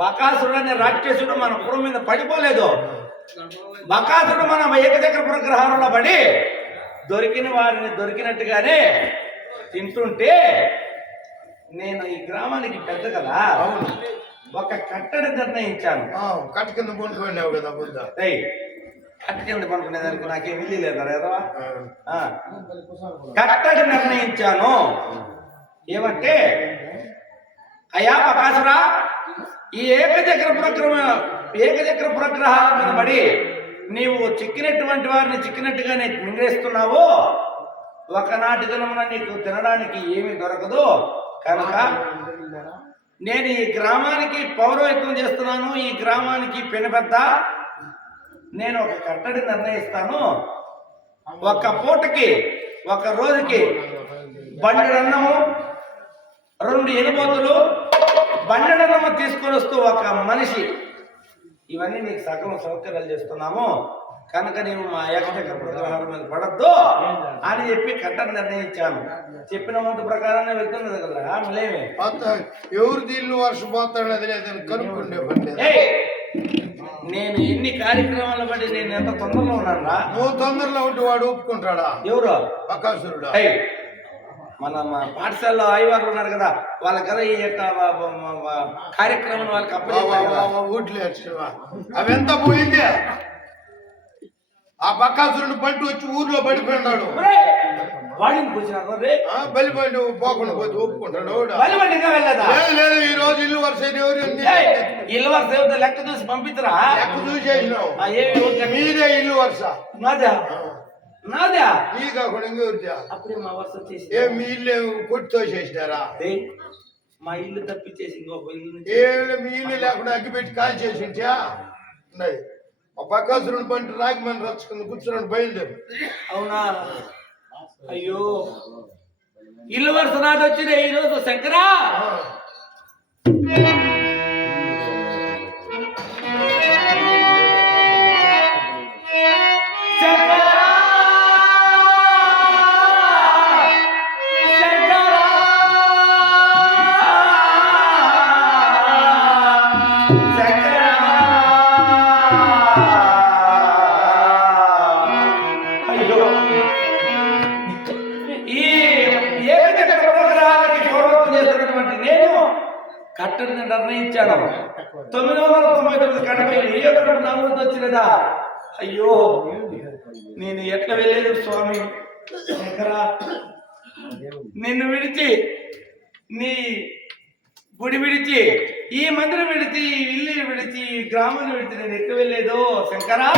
బకాసురుడు అనే రాక్షసుడు మన పురం మీద పడిపోలేదు. బకాసురుడు మన ఏకచక్ర గ్రహంలో పడి దొరికిన వారిని దొరికినట్టుగానే తింటుంటే నేను ఈ గ్రామానికి పెద్ద కదా ఒక కట్టడి నిర్ణయించాను. కట్ట కింద పనుకున్నావు కదా బుద్ధ. కట్ట కింద పనుకునేదానికి నాకేం ఇల్లు లేదా? కట్టడి నిర్ణయించాను. ఏమంటే అయ్యా బకాసురా, ఈ ఏకచక్ర ప్రగ్రహాల మీద పడి నీవు చిక్కినటువంటి వారిని చిక్కినట్టుగానే మింగేస్తున్నావు. ఒకనాటి దినమున నీకు తినడానికి ఏమీ దొరకదు కనుక నేను ఈ గ్రామానికి పౌరోహిత్యం చేస్తున్నాను. ఈ గ్రామానికి పెద్ద నేను ఒక కట్టడి నిర్ణయిస్తాను. ఒక పూటకి ఒక రోజుకి బండెడన్నము 2 ఎనుబోతులు బండెడన్నము తీసుకొని వస్తూ ఒక మనిషి, ఇవన్నీ నీకు సకలం సౌకర్యాలు చేస్తున్నాము కనుక నీవు మా ఏకచక్ర ప్రగ్రహాల మీద పడద్దు అని చెప్పి కట్టడి నిర్ణయించాను. చెప్పిన వంతు ప్రకారంగా వెళ్తున్నది కదా. మళ్ళేమి ఎవరు దీన్ని వర్షపోతాడు అది లేదని కనుక్కుండే నేను ఎన్ని కార్యక్రమాలు బట్టి నేను ఎంత తొందరలో ఉన్నాను. నువ్వు తొందరలో ఉంటే వాడు ఒప్పుకుంటాడా? ఎవరు? బకాసురుడు. మన పాఠశాలలో అయ్యవారు ఉన్నారు కదా, వాళ్ళ కదా ఈ యొక్క కార్యక్రమం వాళ్ళకి ఊట్లు అవెంత పోయింది. ఆ బకాసురుడు పంట వచ్చి ఊర్లో పడిపోయినాడు. బలిపండి పోకుండా పోతే ఒప్పుకుంటాడు. లేదు ఈ రోజు ఇల్లు వరుస ఇల్లు వరుస లెక్క చూసి పంపించరా? లెక్క చూసేసినావు. మీదే ఇల్లు వరుస. నాదా ఈ కాకుండా ఇంకెవరిదా? అప్పుడే మా వరుస వచ్చేసి మీ ఇల్లు కొట్టుతో చేసినారా? మా ఇల్లు తప్పించేసి ఇంకొక ఇల్లు మీ ఇల్లు లేకుండా అగ్గి పెట్టి కాల్ చేసించా ఉన్నాయి. ఆ బకాసురుడు పంట రాగిమని రచ్చుకుని కూర్చున్నాడు బయలుదేరు. అవునా? అయ్యో ఇల్లు వరుస నాది వచ్చిన ఈరోజు శంకరా. కట్టడిని నిర్ణయించాను. 999 కడపై ఏ కడప నా ఊరికి వచ్చినదా? అయ్యో నేను ఎట్లా వెళ్ళలేదు స్వామి. నిన్ను విడిచి, నీ గుడి విడిచి, ఈ మందిరం విడిచి, ఈ ఇల్లు విడిచి, ఈ గ్రామాన్ని విడిచి నేను ఎట్లా వెళ్ళలేదు శంకరా.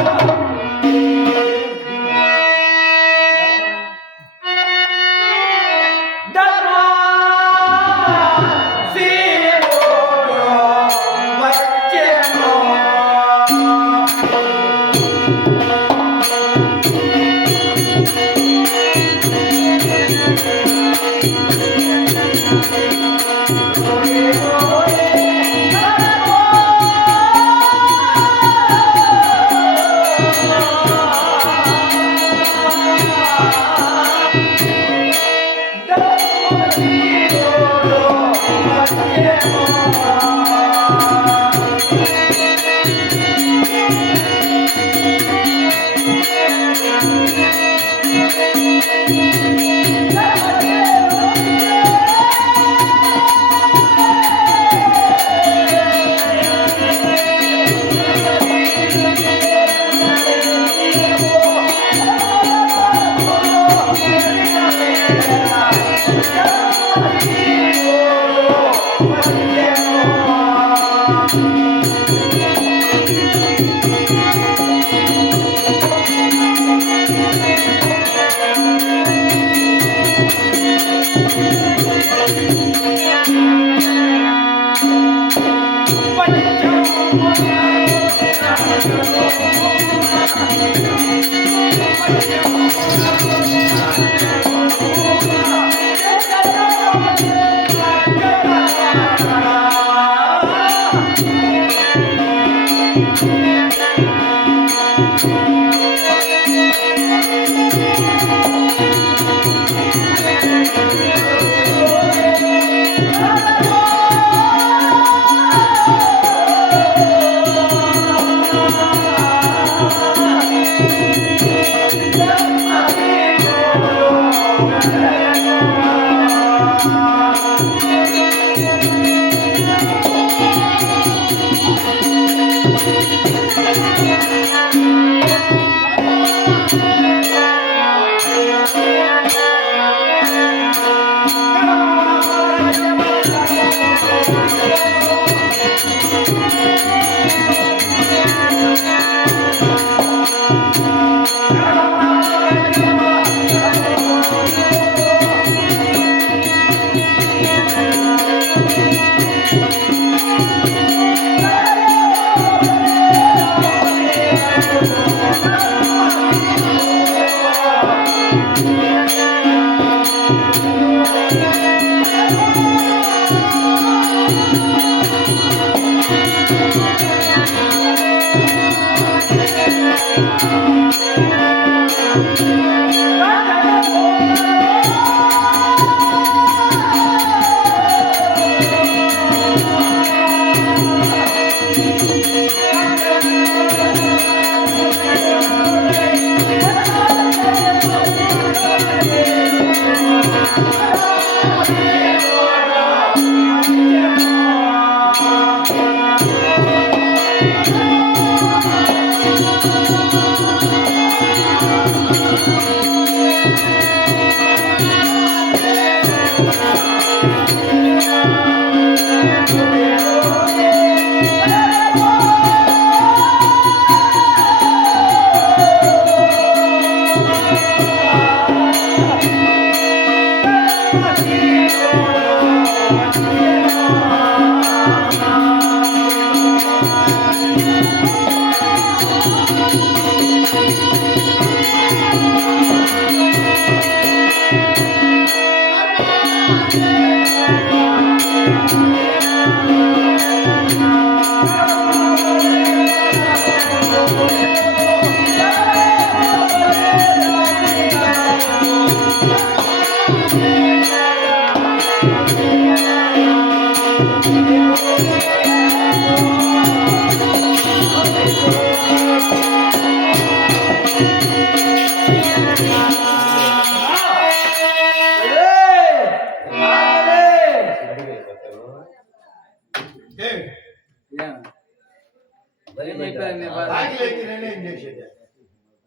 ఆకలి నేనేం చేసేది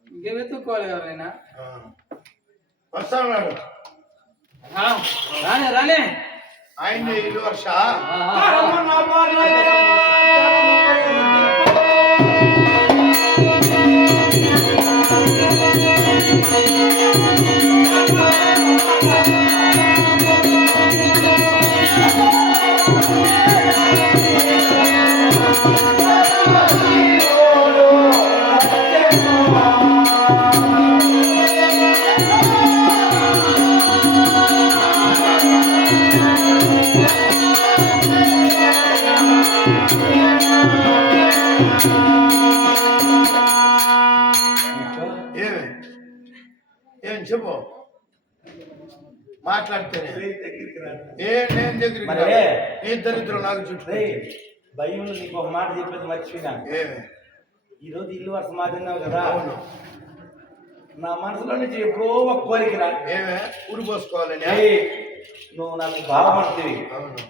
ఇంకెత్తుకోవాలి ఎవరైనా వస్తాను రానే రానే ఆయన ఇల్లు వర్ష ఏం చెప్పు మాట్లాడితేనే నేను దగ్గరికి ఏ దరిద్రం నాకు చుట్టూ భయంలో నీకు ఒక మాట చెప్పేది మర్చిపోయినా. ఏమి ఈరోజు ఇల్లు వరుస మాదిన్నావు కదా, అవును నా మనసులో నుంచి ఎప్పుడో ఒక కోరికరా. ఏమే ఊరి పోసుకోవాలని నువ్వు నాకు బాధపడుతుంది. అవును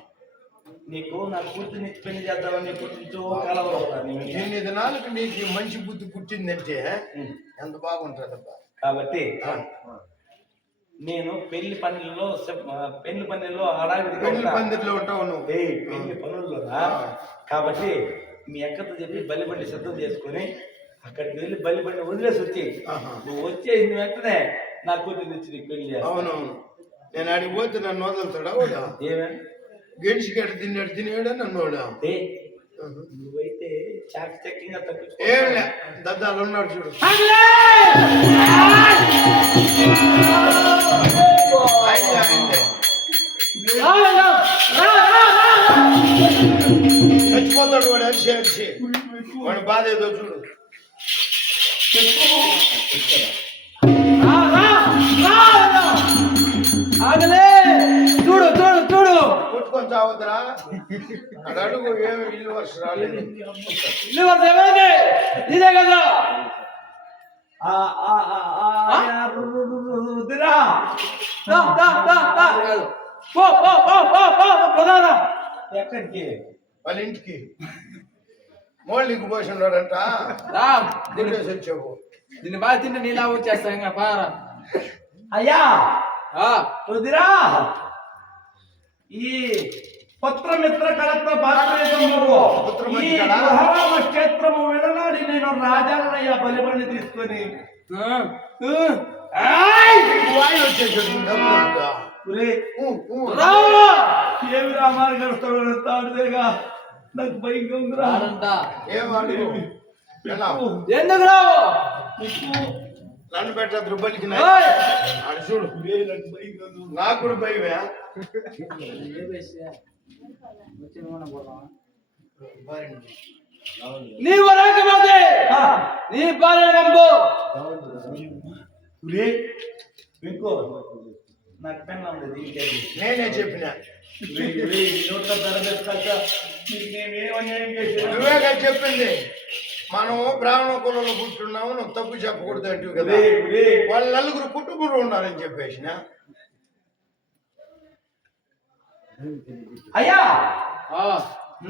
నీకు నా కూతుర్ని పెళ్లి చేద్దామని ఎప్పటి నుంచో కలవరు. ఎన్ని దినాలకు నీకు మంచి బుద్ధి పుట్టిందంటే ఎంత బాగుంటుందబ్బా. కాబట్టి నేను పెళ్లి పనుల్లో హడావిడి పెళ్లి పందిరిలో ఉంటావు నువ్వు పెళ్లి పనుల్లోనా. కాబట్టి మీ అక్కతో చెప్పి బలిబండి సిద్ధం చేసుకుని అక్కడికి వెళ్ళి బలిబండి వదిలేసి వచ్చి నువ్వు వచ్చేసిన వెంటనే నా కూతురు తెచ్చి నీకు పెళ్లి చేస్తా. అవునవును, నేను అడిగి పోతే నన్ను వదులుతాడా? ఏమే గెడిచి గడ్డ తినేడా నన్ను నువ్వైతే చాకచక్యంగా తప్పించుకో. ఏమిలే దద్దాలు ఉన్నాడు చూడు. చచ్చిపోతాడు వాడు అరిసి అరిసి. వాడి బాధ ఏదో చూడు. చూడు చూడు చూడు కొట్టుకొని చావద్దురా. అది అడుగు ఏమి ఇల్లు వర్ష రాలేదు. ఇల్లు ఎవరిది? ఇదే కదా. ఎక్కడికి? వాళ్ళ ఇంటికి మోళ్ళకి పోసినాడంట. దిండేసి వచ్చావు. దీన్ని బాగా తింటే నీలా వచ్చేస్తా. ఇంకా పారా అయ్యా రుదిరా. ఈ పుత్రమిత్ర కళత్వ భారతదేశంలో ఈ గృహరామ క్షేత్రము విడనాడి నేను రాజాలనయ్యా బలిబండి తీసుకొని ఏమి రామాలు గడుస్తాడు తాడుదేగా. నాకు భయంగా ఉందిరా. ఎందుకు రావు? నన్ను పెట్ట ద్రుబలికి చూడు. నాకు కూడా భయమే. నీవు రాకపోతే నీ భార్య పంపు. ఇంకో నాకు పెన్ను ఉండదు ఇంకేది నేనే చెప్పిన నోట్లో ధర నేనేం అన్యాయం చేశాను నువ్వే కదా చెప్పింది మనం బ్రాహ్మణ కులంలో పుట్టున్నాము నువ్వు తప్పు చెప్పకూడదు అంటూ కదా వాళ్ళ నలుగురు కుటుంబంలో ఉన్నారని చెప్పేసిన అయ్యా ఆ,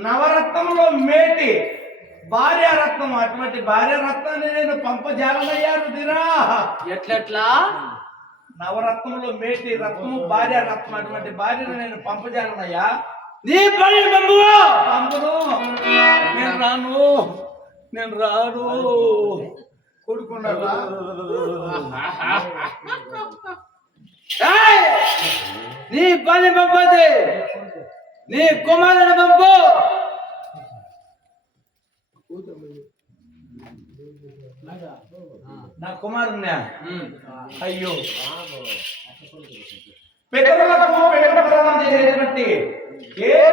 నవరత్నంలో మేటి భార్యారత్నం అటువంటి భార్యారత్నాన్ని నేను పంపజాలనయ్యా రుదిరా ఎట్లెట్లా నవరత్నంలో మేటి రత్నము భార్యారత్నం అటువంటి భార్యను నేను పంపజాలనయ్యా నీ పని పంపువా పంపును నేను రాను కొడుకున్నారా ఏయ్! నీ పని పంపది నీ కుమారుని పంపు నా కుమారుణ్ణా ఉమ్. అయ్యో పితరులకు పితృప్రదానం చేసేటువంటి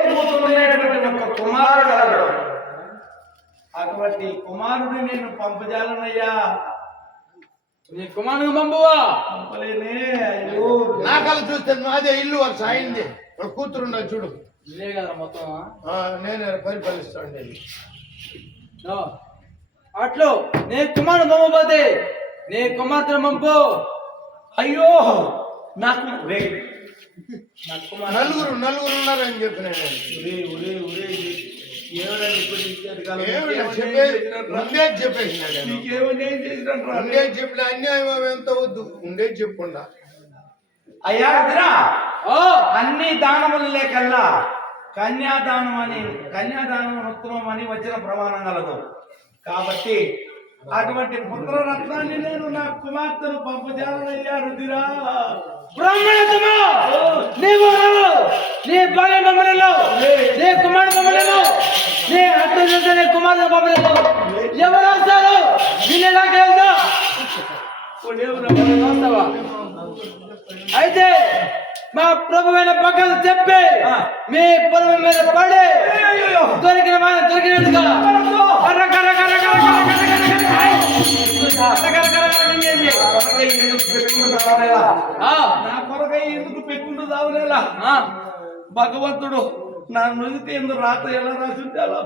కూతురున్నటువంటి ఒక కుమారుడు కలడు అటువంటి కుమారుడిని నేను పంపజాలనయ్యా నీ కుమారుని పంపువా పంపలేనే అయ్యో నా కళ చూస్తే అదే ఇల్లు వరుస అయింది ఒక కూతురున్నా చూడు ఇదే కదా మొత్తం నేనే పరిపాలిస్తాండి అట్లు నీ కుమారుని పంపబోతే నీ కుమార్తెను పంపు అయ్యో నాకు నా కుమారు నలుగురు ఉన్నారని చెప్పిన ఉండేది చెప్పేసిన నీకేమన్యాయం చేసినట్రా ఉండేది చెప్పిన అన్యాయం ఎంత వద్దు ఉండేది చెప్పకుండా అయ్యా అదిరా ఓ అన్ని దానములు లేకల్లా కన్యాదానం ఉత్తమం అని వచ్చిన ప్రమాణం కలదు కాబట్టి అటువంటి పుత్రరత్నాన్ని నేను నా కుమార్తెను పంపజాలనయ్యా రుదిరా బ్రాహ్మణోత్తమ నీవు నీ భార్య పంపలేదు నీ కుమారుడు పంపలేదు నీ అత్త చేస్తే నీ కుమారుడు పంపలేదు ఎవరు వస్తారు నిన్ను ఎలాగే వెళ్తా వస్తావా అయితే మా ప్రభువైన పక్కన చెప్పి మీ పొలం మీద పడి దొరికిన వాడిని దొరికినట్టుగా కర్ర కర్ర కర్ర కర్ర కర్ర కర్ర కర్ర నా కొరకై ఎందుకు పెట్టుకుంటూ దావనేలా భగవంతుడు నా నుదితే ఎందుకు రాత ఎలా రాసింటే అలా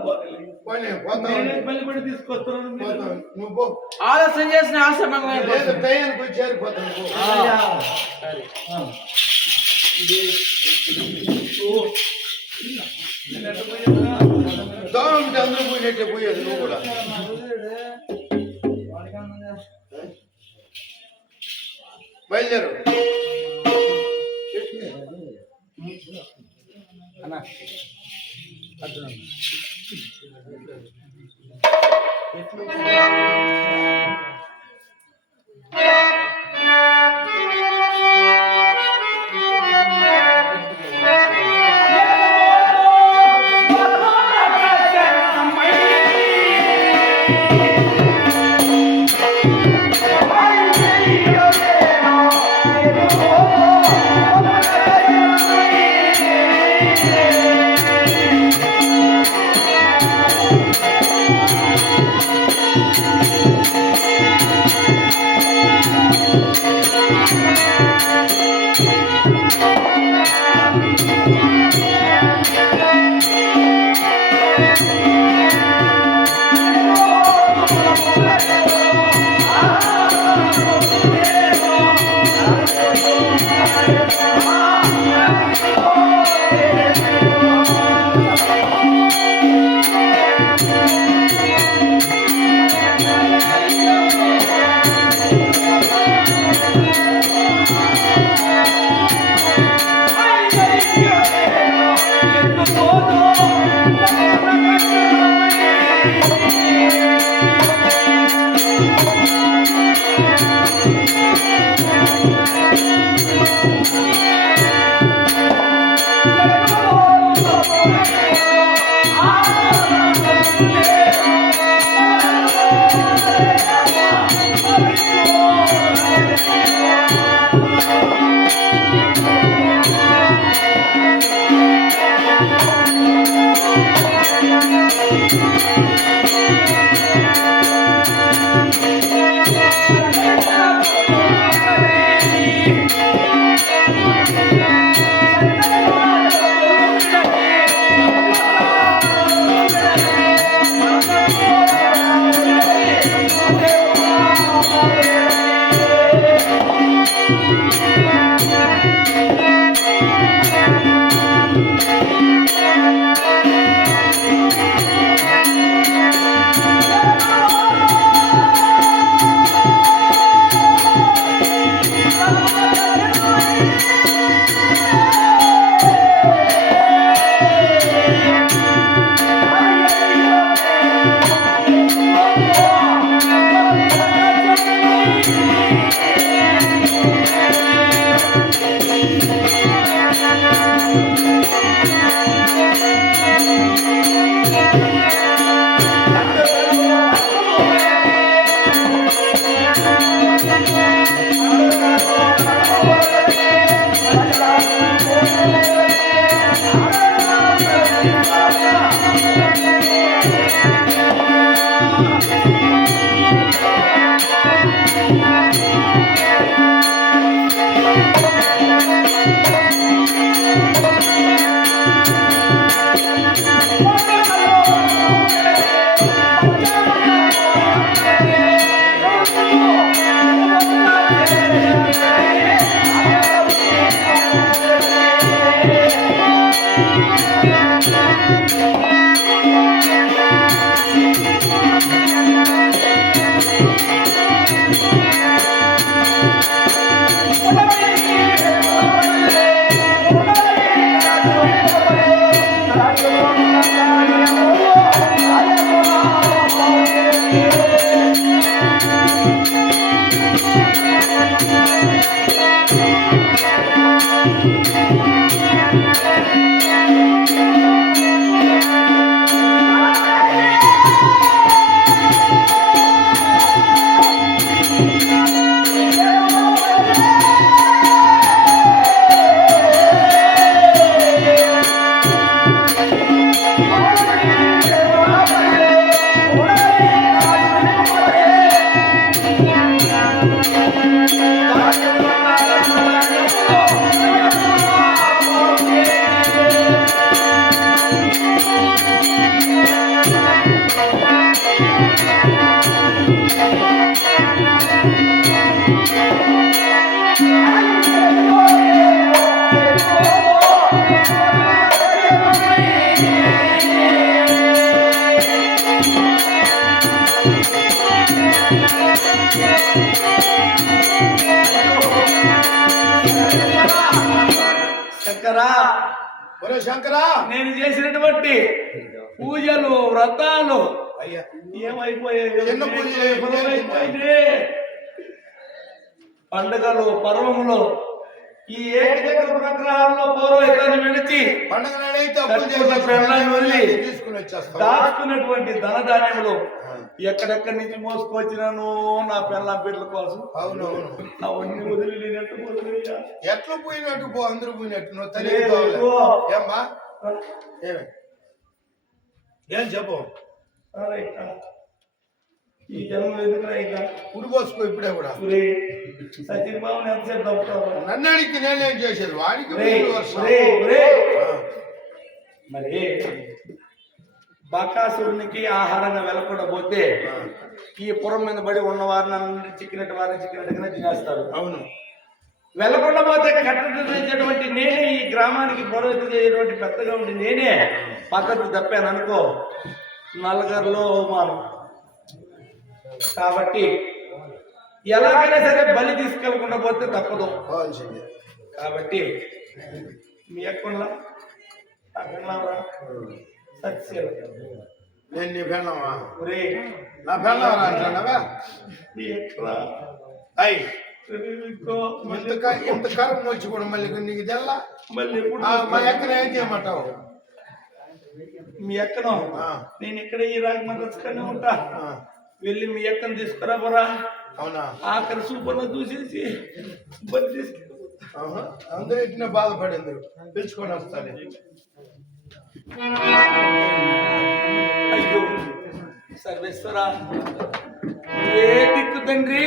నేనే బలిపడి తీసుకొస్తున్నాను మీరు. నువ్వు పో. ఆలస్యం చేసిన ఆశ్రమం లేదు టైంకి వచ్చారు పోతాను పో. అయ్యా. నేను ఎట్ట పోయేదిరా? దోమం అందరూ పోయినట్టే పోయేది నువ్వు కూడా బయలుదేరు అన్నా శంకరా, ఒరే శంకరా, నేను చేసినటువంటి పూజలు వ్రతాలు అయ్యా ఏమైపోయాయి? చిన్న పూజలు ఏమైపోయింది? పండుగలు పర్వములు ఈ ఏకైక ప్రగ్రహాల్లో పౌరోహితాన్ని విడిచి పండుగ నాడైతే కట్టుకున్న పెళ్ళాన్ని వదిలి తీసుకుని వచ్చేస్తా. దాచుకున్నటువంటి ధనధాన్యములు ఎక్కడెక్కడి నుంచి మోసుకొచ్చినాను నా పెళ్ళ బిడ్డల కోసం. అవునవును, అవన్నీ వదిలి నేనెట్టు వదిలేయ్యా? ఎట్లా పోయినట్టు పో, అందరూ పోయినట్టు నువ్వు తల్లి లేదు. ఏమ్మా ఏమే ఏం చెప్పు. అరే, ఈ జన్మ ఎందుకురా ఇంకా? ఉడి పోసుకో ఇప్పుడే కూడా. సచిన్ బాబు ఎంతసేపు తప్పుతావు? నన్ను అడిగితే నేనేం చేసేది, వాడికి మరి బకాసురునికి ఆహారంగా వెళ్ళకుండా పోతే ఈ పురం మీద పడి ఉన్న వారిని చిక్కినట్టుగానే తినేస్తాడు. అవును, వెళ్ళకుండా పోతే కట్టడించేటువంటి నేనే ఈ గ్రామానికి పురోహితం చేయటువంటి పెద్దగా ఉండి నేనే పద్ధతి తప్పాను అనుకో, నలుగురిలో అవమానం. కాబట్టి ఎలాగైనా సరే బలి తీసుకెళ్ళకుండా పోతే తప్పదు. కాబట్టి మీ ఎక్కడ సత్యం నేను నీ పెళ్ళామా? ఒరే నా పెళ్ళామా అంటున్నావా? అయ్యి ఇంత కరం వచ్చి కూడా మళ్ళీ నీకు తెల్లా మళ్ళీ ఎప్పుడు మా ఎక్కడ ఏం చేయమంటావు? మీ ఎక్కనో నేను ఇక్కడ ఈ రాగమందనే ఉంటా. వెళ్ళి మీ ఎక్కను తీసుకురా బరా. అవునా? ఆఖరి సూపర్లో చూసేసి బలి తీసుకు. అందరూ ఇట్లా బాధపడింది, పిలుచుకొని వస్తాను. అయ్యో సర్వేశ్వరా, ఏ దిక్కు తండ్రి?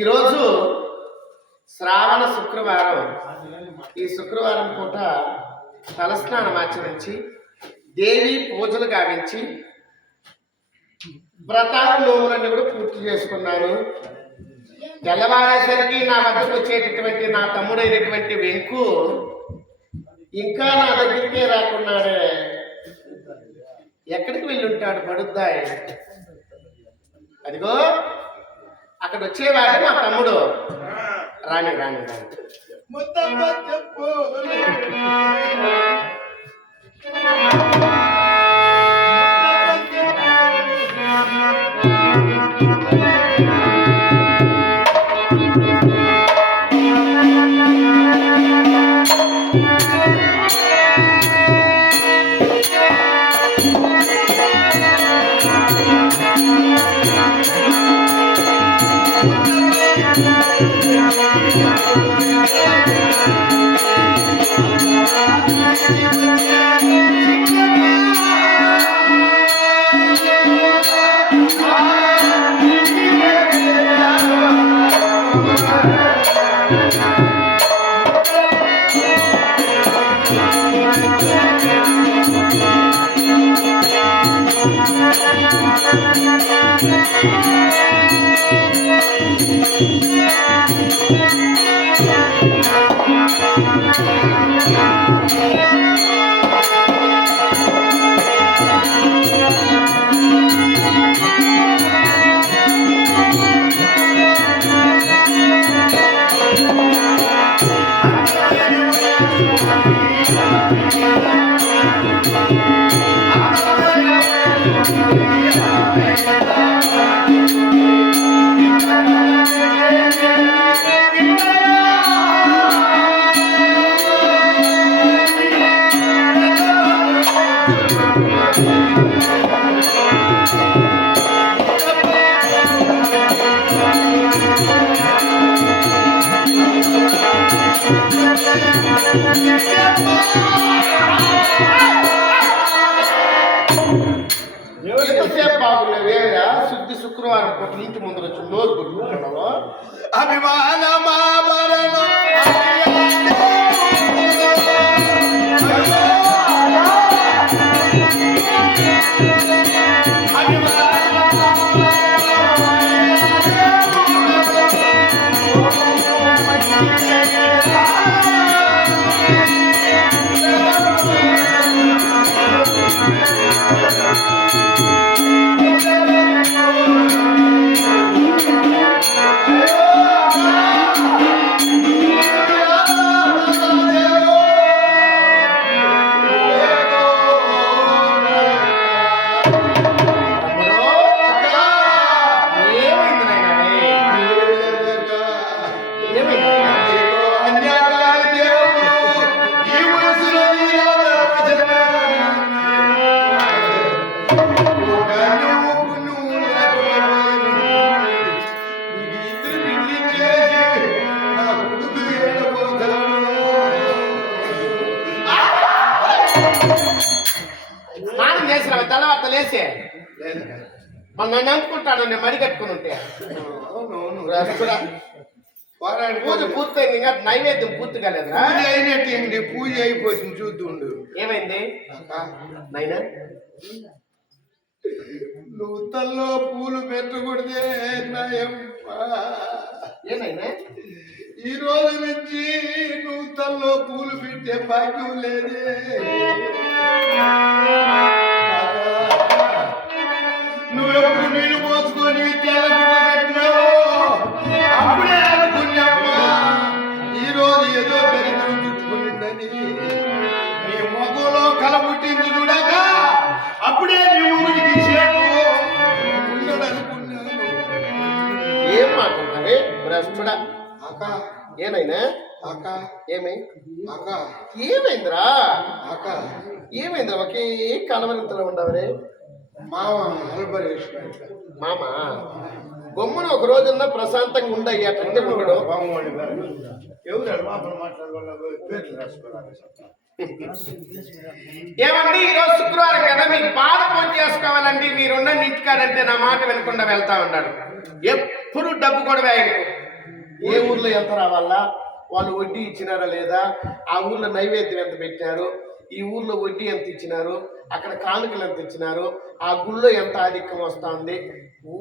ఈరోజు శ్రావణ శుక్రవారం. ఈ శుక్రవారం పూట తలస్నానం ఆచరించి దేవి పూజలు గావించి వ్రతాలు నోములన్నీ కూడా పూర్తి చేసుకున్నాను. తెల్లవారేసరికి నా వద్దకు వచ్చేటటువంటి నా తమ్ముడైనటువంటి వెంకు ఇంకా నా దగ్గరికే రాకున్నాడే. ఎక్కడికి వెళ్ళి ఉంటాడు పడుద్దాయి? అదిగో అక్కడ వచ్చేవాడు మా తమ్ముడు. రాని రాని రాని చెప్పు ఎంతసేపు బాగులేవేరా? శుద్ధి శుక్రవారం పూట ఇంటి ముందర వచ్చి నోరు కొట్టుకుంటున్నావు. స్నానం చేసిన తెల్లవార్త లేసే నన్ను అనుకుంటాను. నేను మడి కట్టుకుని ఉంటే పూజ పూర్తయింది, ఇంకా నైవేద్యం పూర్తి కాలేదురా? అయినట్టు పూజ అయిపోతుంది, చూద్దుండు. ఏమైంది నైనా? నువ్వు తల్లో పూలు పెట్టకూడదే నయం. ఏమైనా ఈ రోజు నుంచి నువ్వు తల్లో పూలు పెట్టే భాగ్యం లేదే. నువ్వెప్పుడు నీళ్ళు పోసుకొని తెల్లగినావు అప్పుడే అనుకున్నామ్మా ఈ రోజు ఏదో దరిద్రం చుట్టుకునిందని. నీ మొగలో కల పుట్టింది చూడక అప్పుడే నీ ఊరికి చేటు అనుకున్నాను. ఏం మాట్లాడతావే భ్రష్టుడా? అక్క ఏమైనా అక్క ఏమై అక్క ఏమైందిరా? అక్క ఏమైందిరా? ఒకే కలవరింతలో ఉండవరే. మామ అలబరేషన్ మామ బొమ్మను ఒక రోజున్న ప్రశాంతంగా ఉండయ్యాటంటే ఉండడు. ఎవరు మాటలు మాట్లాడవాళ్ళ పేర్లు రాసుకోవాలి. ఏమండి ఈరోజు శుక్రవారం కదా, మీకు పాద పూజ చేసుకోవాలండి, మీరున్న ఇంటికాడంటే నా మాట వినకుండా వెళ్తా ఉన్నాడు. ఎప్పుడు డబ్బు కూడా ఆయనకు. ఏ ఊర్లో ఎంత రావాలా, వాళ్ళు వడ్డీ ఇచ్చినారా లేదా, ఆ ఊర్లో నైవేద్యం ఎంత పెట్టినారు, ఈ ఊర్లో వడ్డీ ఎంత ఇచ్చినారు, అక్కడ కానుకలు ఎంత ఇచ్చినారు, ఆ గుళ్ళో ఎంత ఆధిక్యం వస్తా ఉంది.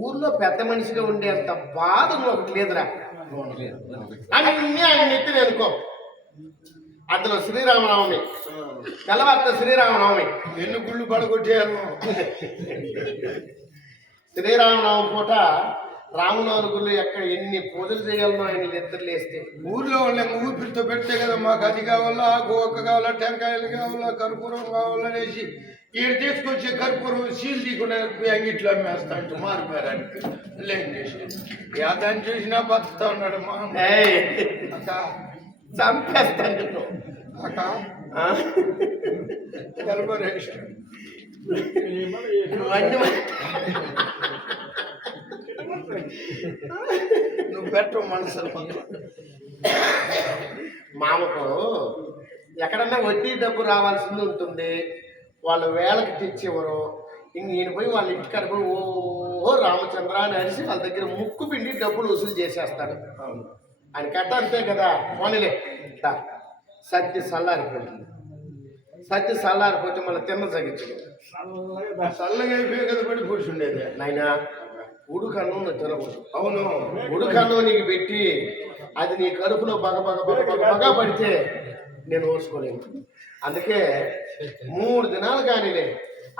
ఊర్లో పెద్ద మనిషిగా ఉండేంత బాధ ఒకటి లేదురా. అన్నీ ఆయన నెత్తిని అనుకో. అందులో శ్రీరామనవమి, తెల్లవారితో శ్రీరామనవమి. ఎన్ని గుళ్ళు పడగొట్టాను. శ్రీరామనవమి పూట రామనవమి గుళ్ళు ఎక్కడ ఎన్ని పూజలు చేయాలనో ఆయన నిద్రలు వేస్తే. ఊర్లో వాళ్ళకి ఊపిరితో పెడితే కదా మాకు అది కావాలా, గోక కావాలా, టెంకాయలు కావాలా, కర్పూరం కావాలనేసి ఈడ తీసుకొచ్చే కర్పూరం సీల్ తీయకుండా అంగిట్లో అమ్మేస్తా అంటే మారిపోయారంటే లేం చేసేది. దాన్ని చూసినా బతుకుతా ఉన్నాడు మా అక్క. చంపేస్తాను నిన్ను. అక్క కల్పరేషన్ నువ్వు పెట్టవు మనసు. మామకు ఎక్కడన్నా వడ్డీ డబ్బు రావాల్సింది ఉంటుంది, వాళ్ళు వేళకి తెచ్చేవారు. ఇంక ఈయన పోయి వాళ్ళ ఇంటికాడ పోయి ఓ రామచంద్ర అని అరిసి వాళ్ళ దగ్గర ముక్కు పిండి డబ్బులు వసూలు చేసేస్తాడు. ఆయన కట్ట అంతే కదా. పోనీలే సత్తి చల్లారిపోతుంది. సత్తి చల్లారిపోతే మళ్ళీ తిన్న తగ్గించదు. చల్లగా అయిపోయి కదా పడి కూర్చుండేది. నాయన ఉడుకన్ను నువ్వు తినకూడదు. అవును, ఉడుకన్ను నీకు పెట్టి అది నీ కడుపులో బగ పడితే నేను ఓర్చుకోలేను. అందుకే 3 దినాలు కానీలే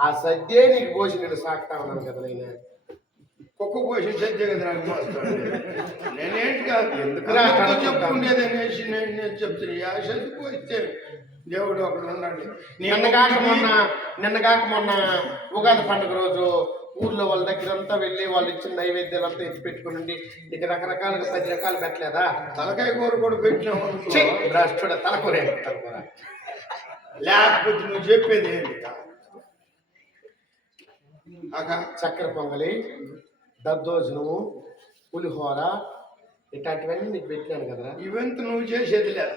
ఆ సద్దే నీకు పోసి నేను సాగుతా ఉన్నాను కదా. నేను కుక్క పోసి సద్దే కదా నాకు మోస్తాడు. నేనేంటి కాదు ఎందుకురా చెప్పుకునేది అనేసి నేను చెప్తాను. ఆ సద్ది పోస్తే దేవుడు ఒకడు ఉన్నాడు. నిన్నగాక మొన్న ఉగాది పండుగ రోజు ఊర్లో వాళ్ళ దగ్గర అంతా వెళ్ళి వాళ్ళు ఇచ్చిన నైవేద్యాలు అంతా ఎత్తి పెట్టుకుని ఇక రకరకాలుగా 10 రకాలు పెట్టలేదా? తలకాయ కూర కూడా పెట్టినాము. రాష్ట్రుడ తలకూర లేకపోతే నువ్వు చెప్పేది ఏంటి? చక్కెర పొంగలి, దద్దోజనము, పులిహోర ఇట్లాంటివన్నీ నీకు పెట్టినాను కదరా. ఇవంత నువ్వు చేసేది లేదు.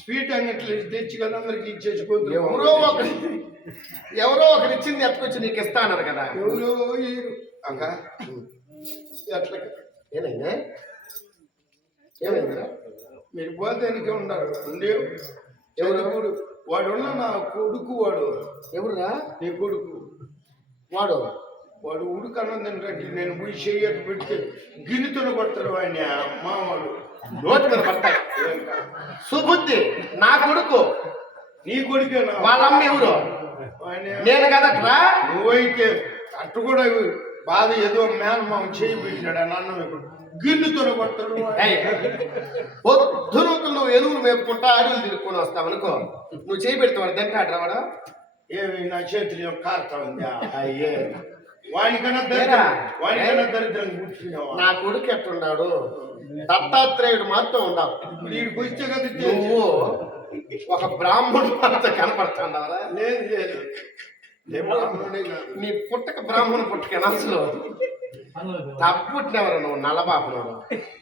స్వీట్ అంగట్లు తెచ్చి కదా అందరికి ఇచ్చేసుకోవద్దు. ఎవరో ఒకరు ఇచ్చింది ఎత్తుకొచ్చి నీకు ఇస్తా అన్నారు కదా. ఎవరో అక్క ఎట్లా ఏనైనా ఏమైందిరా? మీరు పోతానికి ఉన్నారు. ఎవరు వాడు ఉన్న నా కొడుకు. వాడు ఎవరురా? నీ కొడుకు. వాడు ఉడుకు అన్నదంటే నేను పోయి చెయ్యట్టు పెడితే గిన్నెతో కొడతారు వాడిని. మావాడు నోటి మీద పడతాయి. సుబుద్ధి నా కొడుకు. నీ కొడుకే. వాళ్ళమ్మ ఎవరు? నేను కదట్రా. నువ్వైతే అట్టు కూడా బాధ ఏదో మేనమామ చేయి పెట్టినాడు అని అన్నం. ఇప్పుడు గిన్నెతో కొడతాడు. పొద్దున నువ్వు ఎరువులు మేపుకుంటా అడవులు తిరుక్కొని వస్తావు అనుకో, నువ్వు చేయి పెడతావు తింటాడు వాడు. ఏమి నా చేతులు కారుతా ఉందా? అయ్యే వాడికన్నా దరిద్రం కూర్చున్నావా? నా కొడుకు ఎట్టున్నాడు? దత్తాత్రేయుడు మాత్రం ఉన్నావు. వీడికి వస్తే కదా నువ్వు ఒక బ్రాహ్మణుడు మాత్రం కనపడుతున్నావా? లేదు నీ పుట్టక బ్రాహ్మణ పుట్టక అసలు తప్పుట్టినవరు నువ్వు నల్లబాపునవరు.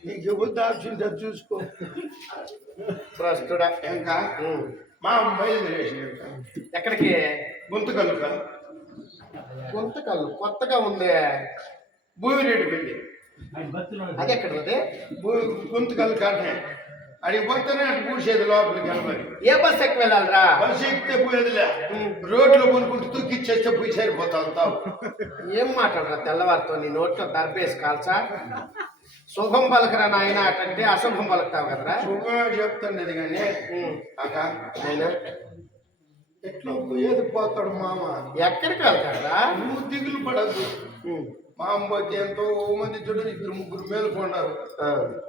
నీకు బుద్ధి ఆప్షన్ చూసుకో. ప్రస్తుడా ఇంకా మా బయలుదేరేసి ఎక్కడికి? గుంతకల్లు. గుంతకల్లు కొత్తగా ఉంది. భూమిరెడ్డి పెళ్ళి అది ఎక్కడ ఉంది? గుంతకల్లు కాటనే. అడిగి పోతేనే అటు పూసేది లోపలికి వెళ్ళమని. ఏ బస్ ఎక్కి వెళ్ళాలిరా? బస్సు ఎక్కితే పోయేదిలే. రోడ్లో కొనుక్కుంటూ తొక్కిచ్చేస్తే పోయి సరిపోతా ఉంటావు. ఏం మాట్లాడరా తెల్లవారితో నీ నోట్లో దర్పేసి కాల్చా? శుభం పలకరా నాయన అంటే అశుభం పలుకుతావు కదరా. శుభమే చెప్తాను కానీ అక్క నాయనా ఎట్లా పోయేది పోతాడు మామ. ఎక్కడికి వెళ్తాడా? నువ్వు దిగులు పడద్దు. మామ పోతే ఎంతో మంది చూడు 2-3 మేలుకున్నారు.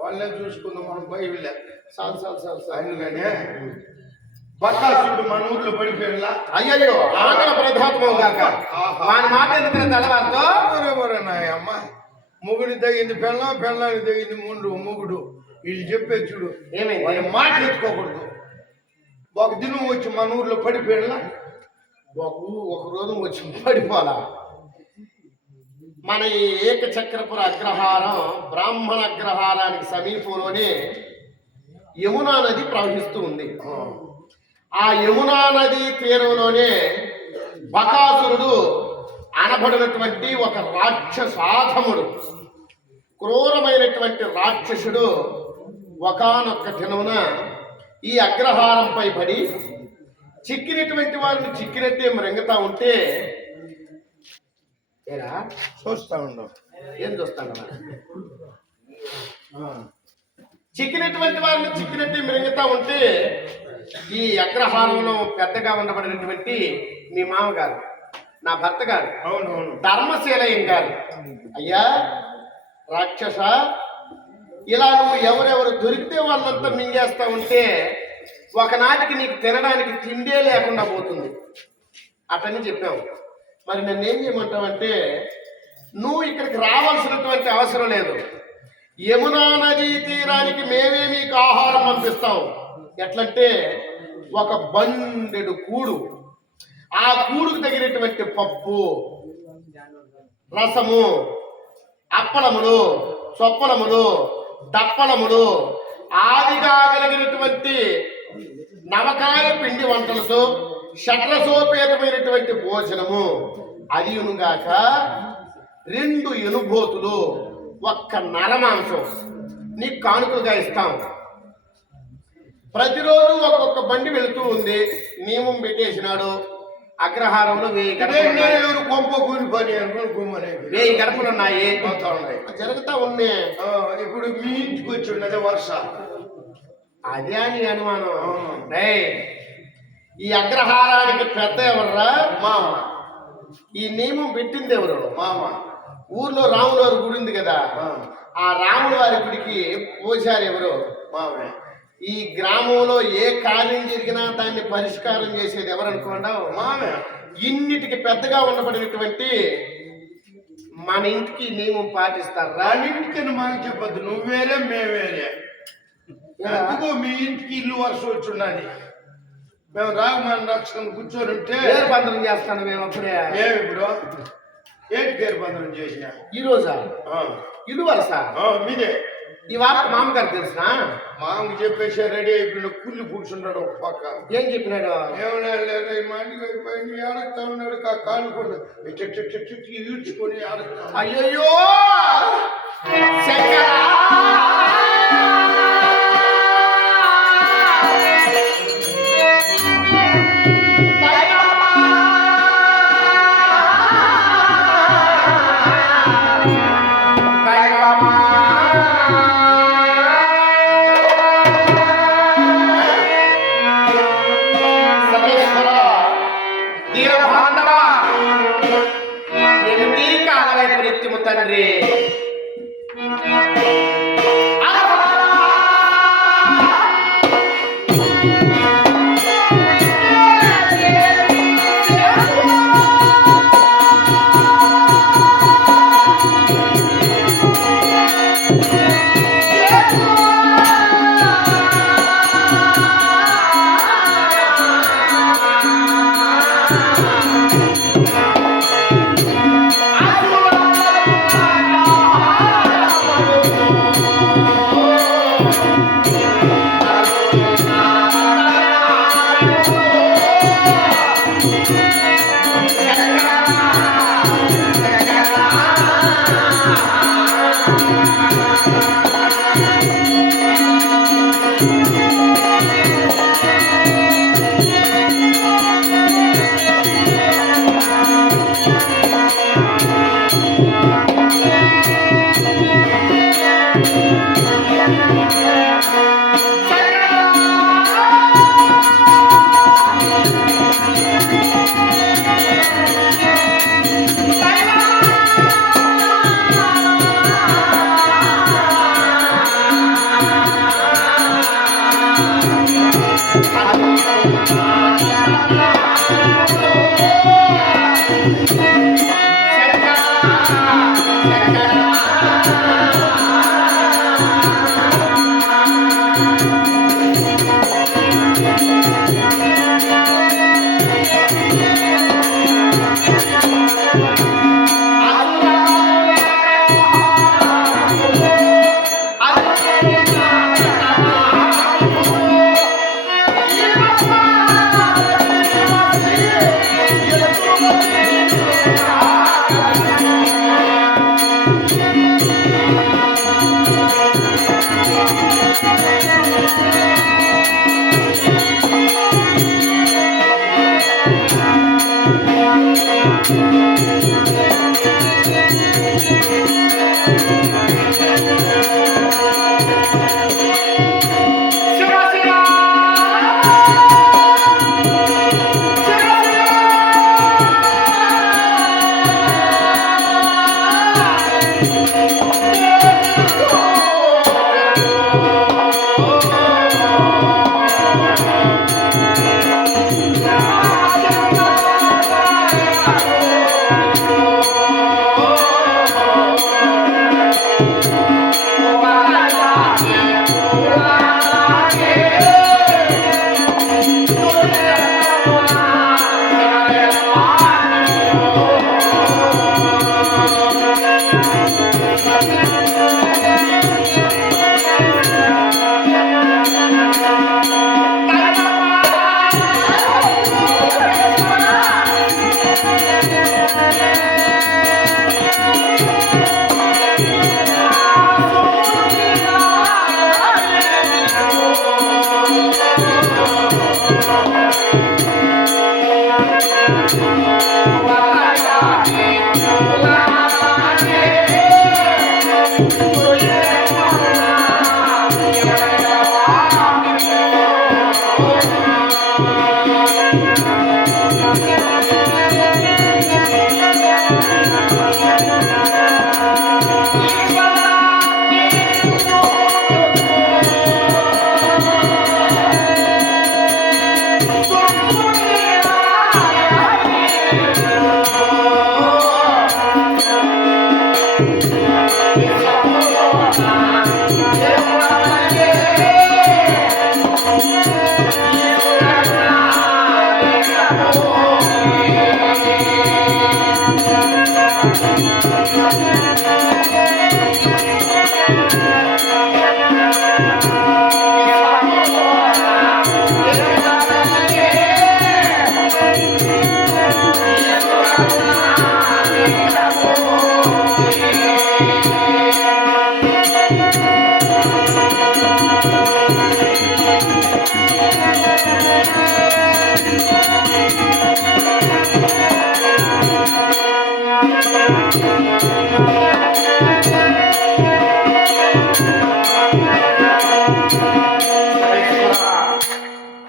వాళ్ళే చూసుకుందాం మనం బైబిలే చాలు చాలు చాలు చాలు. అందుకనే బకాసుడు మన ఊర్లో పడిపోయిలా. అయ్యయ్యో ఆంగ్ల ప్రధాత్మం కాక వాని మాట ఎందుకు తెల్లవారితో అమ్మ మొగుడి తగింది పెళ్ళం, పెళ్ళానికి తగింది మొగుడు. వీళ్ళు చెప్పే చూడు ఏమైంది? మాట ఎత్తుకోకూడదు. ఒక దినం వచ్చి మన ఊర్లో పడిపోయిలా. ఒక రోజు వచ్చి పడిపోలా. మన ఈ ఏకచక్రపుర అగ్రహారం బ్రాహ్మణ అగ్రహారానికి సమీపంలోనే యమునా నది ప్రవహిస్తూ ఉంది. ఆ యమునా నది తీరంలోనే బకాసురుడు అనబడినటువంటి ఒక రాక్షసాధముడు, క్రూరమైనటువంటి రాక్షసుడు ఒకానొక్క దినమున ఈ అగ్రహారంపై పడి చిక్కినటువంటి వారిని చిక్కినట్టే మృంగతా ఉంటే ఏరా చూస్తా ఉండవు. ఏం చూస్తాను చిక్కినటువంటి వారిని చిక్కినట్టే మృంగతా ఉంటే ఈ అగ్రహారంలో పెద్దగా ఉండబడినటువంటి మీ మామగారు, నా భర్త గారు, అవునవును ధర్మశీలయం గారు, అయ్యా రాక్షస, ఇలా నువ్వు ఎవరెవరు దొరికితే వాళ్ళంతా మింగేస్తా ఉంటే ఒకనాటికి నీకు తినడానికి తిండే లేకుండా పోతుంది అటని చెప్పావు. మరి నన్ను ఏం చేయమంటావంటే నువ్వు ఇక్కడికి రావాల్సినటువంటి అవసరం లేదు. యమునా నదీ తీరానికి మేమే మీకు ఆహారం పంపిస్తాం. ఎట్లంటే ఒక బండెడు కూడు, ఆ కూడుకు తగినటువంటి పప్పు, రసము, అప్పలములు, చొప్పలములు, దప్పలములు, ఆదిగా కలిగినటువంటి నవకాయ పిండి వంటలతో షట్రసోపేతమైనటువంటి భోజనము, అదియునుగాక 2 ఎనుబోతులు, 1 నరమాంసం నీకు కానుకలుగా ఇస్తాం. ప్రతిరోజు ఒక్కొక్క బండి వెళుతూ ఉంది. నియమం పెట్టేసినాడు. అగ్రహారంలో 1000 గడపలు, కొంప కూలిపోయి గుమ్మనే 1000 గడపలు ఉన్నాయి. ఉన్నాయి. జరుగుతా ఉన్నాయి. ఇప్పుడు మీ ఇంటికి వచ్చి ఉన్నది వర్ష. అదే అని అనుమానం. ఈ అగ్రహారానికి పెద్ద ఎవర్రా? మామ. ఈ నియమం పెట్టింది ఎవరు? మామ. ఊర్లో రాముల వారి గుడి ఉంది కదా, ఆ రాముల వారి గుడికి పూజారి ఎవరు? మామే. ఈ గ్రామంలో ఏ కార్యం జరిగినా దాన్ని పరిష్కారం చేసేది ఎవరు అనుకోండావు? మామే. ఇన్నిటికి పెద్దగా ఉండబడినటువంటి మన ఇంటికి నియమం పాటిస్తారా? ఇంటికి మాకు చెప్పద్దు. నువ్వు వేరే మేము వేరే. ఎందుకో మీ ఇంటికి ఇల్లు వర్ష వచ్చి ఉన్నది. మేము రాగమాన రక్షణ కూర్చొని ఉంటే పేరు బంధనం చేస్తాను మేము అప్పుడే. ఏమి ఇప్పుడు ఏంటి పేరు బంధనం చేసిన ఈ రోజా ఇల్లు వరస మీదే. ఈ వార్త మామగారు తెలిసిన? మామకు చెప్పేసి రెడీ అయిపోయిన కుళ్ళి కూర్చున్నాడు ఒక పక్క. ఏం చెప్పినాడు? ఏమన్నా లేదు మా ఇంటికి అయిపోయింది ఆడతా ఉన్నాడు. కాళ్ళు కూడా ఈడ్చుకొని ఆడతా. అయ్యయ్యో శంకరా, తండ్రి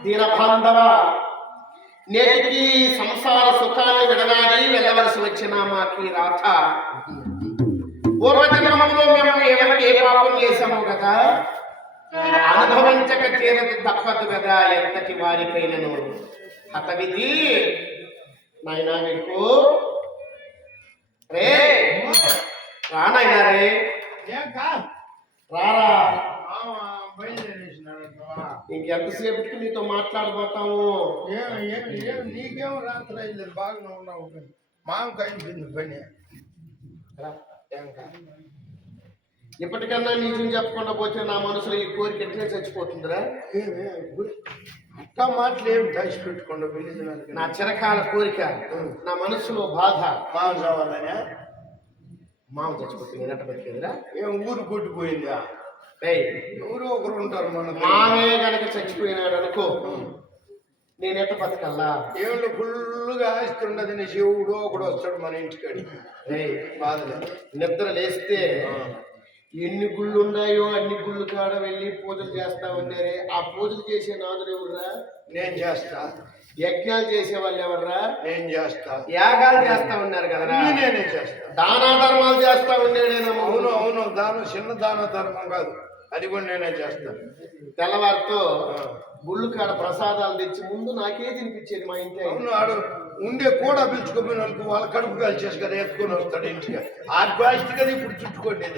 దీనబాంధవ, నేటికి సంసార సుఖాన్ని విడనాడి వెళ్ళవలసి వచ్చిన మాకి రాత పూర్వజన్మములో మేము ఎవరికి ఏ పాపం చేశాము కదా, అనుభవించక తీరదు తప్పదు కదా ఎంతటి వారికైనను. హతవిధి నాయనా మీకు రే రానాయనా రే రారా. ఇంకెంతసేపటికి నీతో మాట్లాడబోతాము. నీకేం రాత్రి అయ్యలేదు, బాగానే ఉన్నావు. మాకు అయిపోయింది పని. ఇప్పటికన్నా నిజం చెప్పకుండా పోతే నా మనసులో ఈ కోరిక ఎట్లే చచ్చిపోతుందిరా. అట్టా మాటలు ఏమి దాచి పెట్టుకుండా వెళ్ళి నా చిరకాల కోరిక, నా మనసులో బాధ. మామ కావాలనే మామ చచ్చిపోతుంది నేనట్ట బతికేదిరా. ఏం ఊరు కొట్టిపోయిందా? ఎవరో ఒకరు ఉంటారు మన మామే గనక చచ్చిపోయినాడు అనుకో, నేనెట్ట బతకల్లా? ఏళ్ళు ఫుల్లుగా ఆస్తి ఉండదని శివుడు ఒకడు వస్తాడు మన ఇంటికాడి. బాధలే నిద్ర లేస్తే ఎన్ని గుళ్ళు ఉన్నాయో అన్ని గుళ్ళు కాడ వెళ్ళి పూజలు చేస్తా ఉన్నారే. ఆ పూజలు చేసే నాదుడు ఎవర్రా? నేను చేస్తా. యజ్ఞాలు చేసే వాళ్ళు ఎవర్రా? నేను చేస్తా. యాగాలు చేస్తా ఉన్నారు కదరా, నేనే చేస్తా. దాన ధర్మాలు చేస్తా ఉండేనేమో. అవును అవును, దానం చిన్న దాన ధర్మం కాదు, అది కూడా నేనే చేస్తాను. తెల్లవారితో గుళ్ళు కాడ ప్రసాదాలు తెచ్చి ముందు నాకే తినిపించేది మా ఇంటి. అవును, ఆడు ఉండే కూడా పిలుచుకోపోయిన వాళ్ళకి వాళ్ళ కడుపు కాల్చేసి కదా ఎత్తుకొని వస్తాడు ఇంటికి. ఆ బాస్ట్ కదా ఇప్పుడు చుట్టుకోండి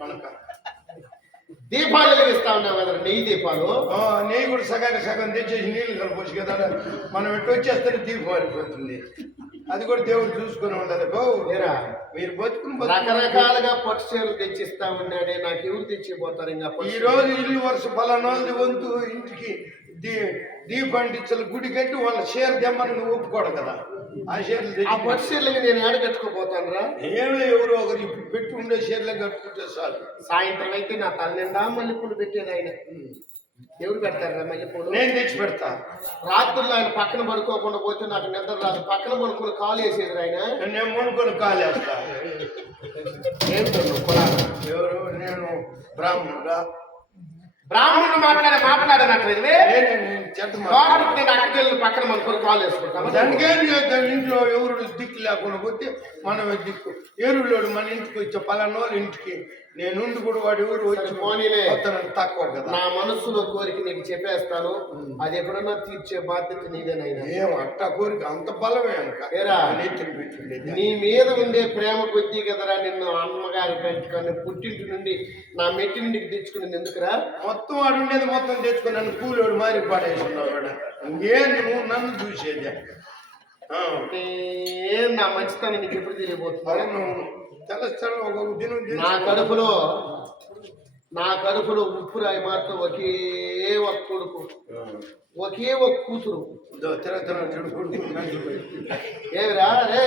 మనక. దీపాలు వెలిగిస్తా ఉన్నావు కదా, నెయ్యి దీపాలు. నెయ్యి కూడా సగానికి సగం తెచ్చేసి నీళ్ళు కలిపోసి కదా, మనం ఎట్టు వచ్చేస్తే దీపం అయిపోతుంది. అది కూడా దేవుడు చూసుకుని ఉండదు గో. ఏరా, మీరు బతుకుని రకరకాలుగా పట్టు చీరలు తెచ్చిస్తా ఉన్నాడే, నాకు ఎవరు తెచ్చిపోతారు ఇంకా పట్టు ఈ చీరలు? రోజు ఇల్లు వరుస ఫలానాది వంతు ఇంటికి దీపండించాలి గుడి కట్టి వాళ్ళ షేర్ దెమ్మని నువ్వు ఒప్పుకోడు కదా. ఆ షేర్లు ఆ తెచ్చి పట్టు చీరలకి నేను ఏడ కట్టుకోపోతాను రా? ఏమి ఎవరు ఒకరు ఇప్పుడు పెట్టి ఉండే షేర్లే కట్టుకుంటే చాలు. సాయంత్రం అయితే నా తల నిండా మల్లెపూలు పెట్టేది ఆయన. ఎవరు పెడతారా మల్లెపూలు? నేను తెచ్చి పెడతా. రాత్రుల్లో ఆయన పక్కన పడుకోకుండా పోతే నాకు నిద్ర రాదు. పక్కన పడుకుని కాలు వేసేది ఆయన. నేను మునుకొని కాలేస్తా. ఏమిటో నువ్వు కులాలు? ఎవరు? నేను బ్రాహ్మణుడా? బ్రాహ్మణుడు మాట్లాడనట్లేదు చెత్త నేను అక్కడికి పక్కన పడుకుని కాలు వేసుకుంటాను. దానికేం చేద్దాం? ఇంట్లో ఎవరు దిక్కు లేకుండా పోతే మనమే దిక్కు. ఎరువులోడు మన ఇంటికి వచ్చే పలానోళ్ళ ఇంటికి నేనుండి కూడా వాడు ఎవరు వచ్చి పోనీలే, తక్కువ కదా. నా మనస్సులో కోరిక నీకు చెప్పేస్తాను. అది ఎప్పుడన్నా తీర్చే బాధ్యత నీదేనైనా. ఏం అట్టా కోరిక అంత బలమే అనుక ఏరా, నెత్తిని పెట్టిండేది. నీ మీద ఉండే ప్రేమ కొద్దీ కదరా నిన్ను అమ్మగారి పెంచుకొని పుట్టింటి నుండి నా మెట్టింటికి తెచ్చుకునేది ఎందుకురా? మొత్తం వాడు ఉండేది మొత్తం తెచ్చుకొని నన్ను కూలోడు మారి పడేసి ఉన్నావు వాడు. ఇంకేం నువ్వు నన్ను చూసేది? ఏం నా మంచితనం నీకు ఎప్పుడు తెలియబోతుంది? నువ్వు తెలుస్తాను ఒక దినం నా కడుపులో ఉప్పు రాయి మాత్రం ఒకే ఒక కొడుకు, ఒకే ఒక కూతురు. ఏమిరా రే,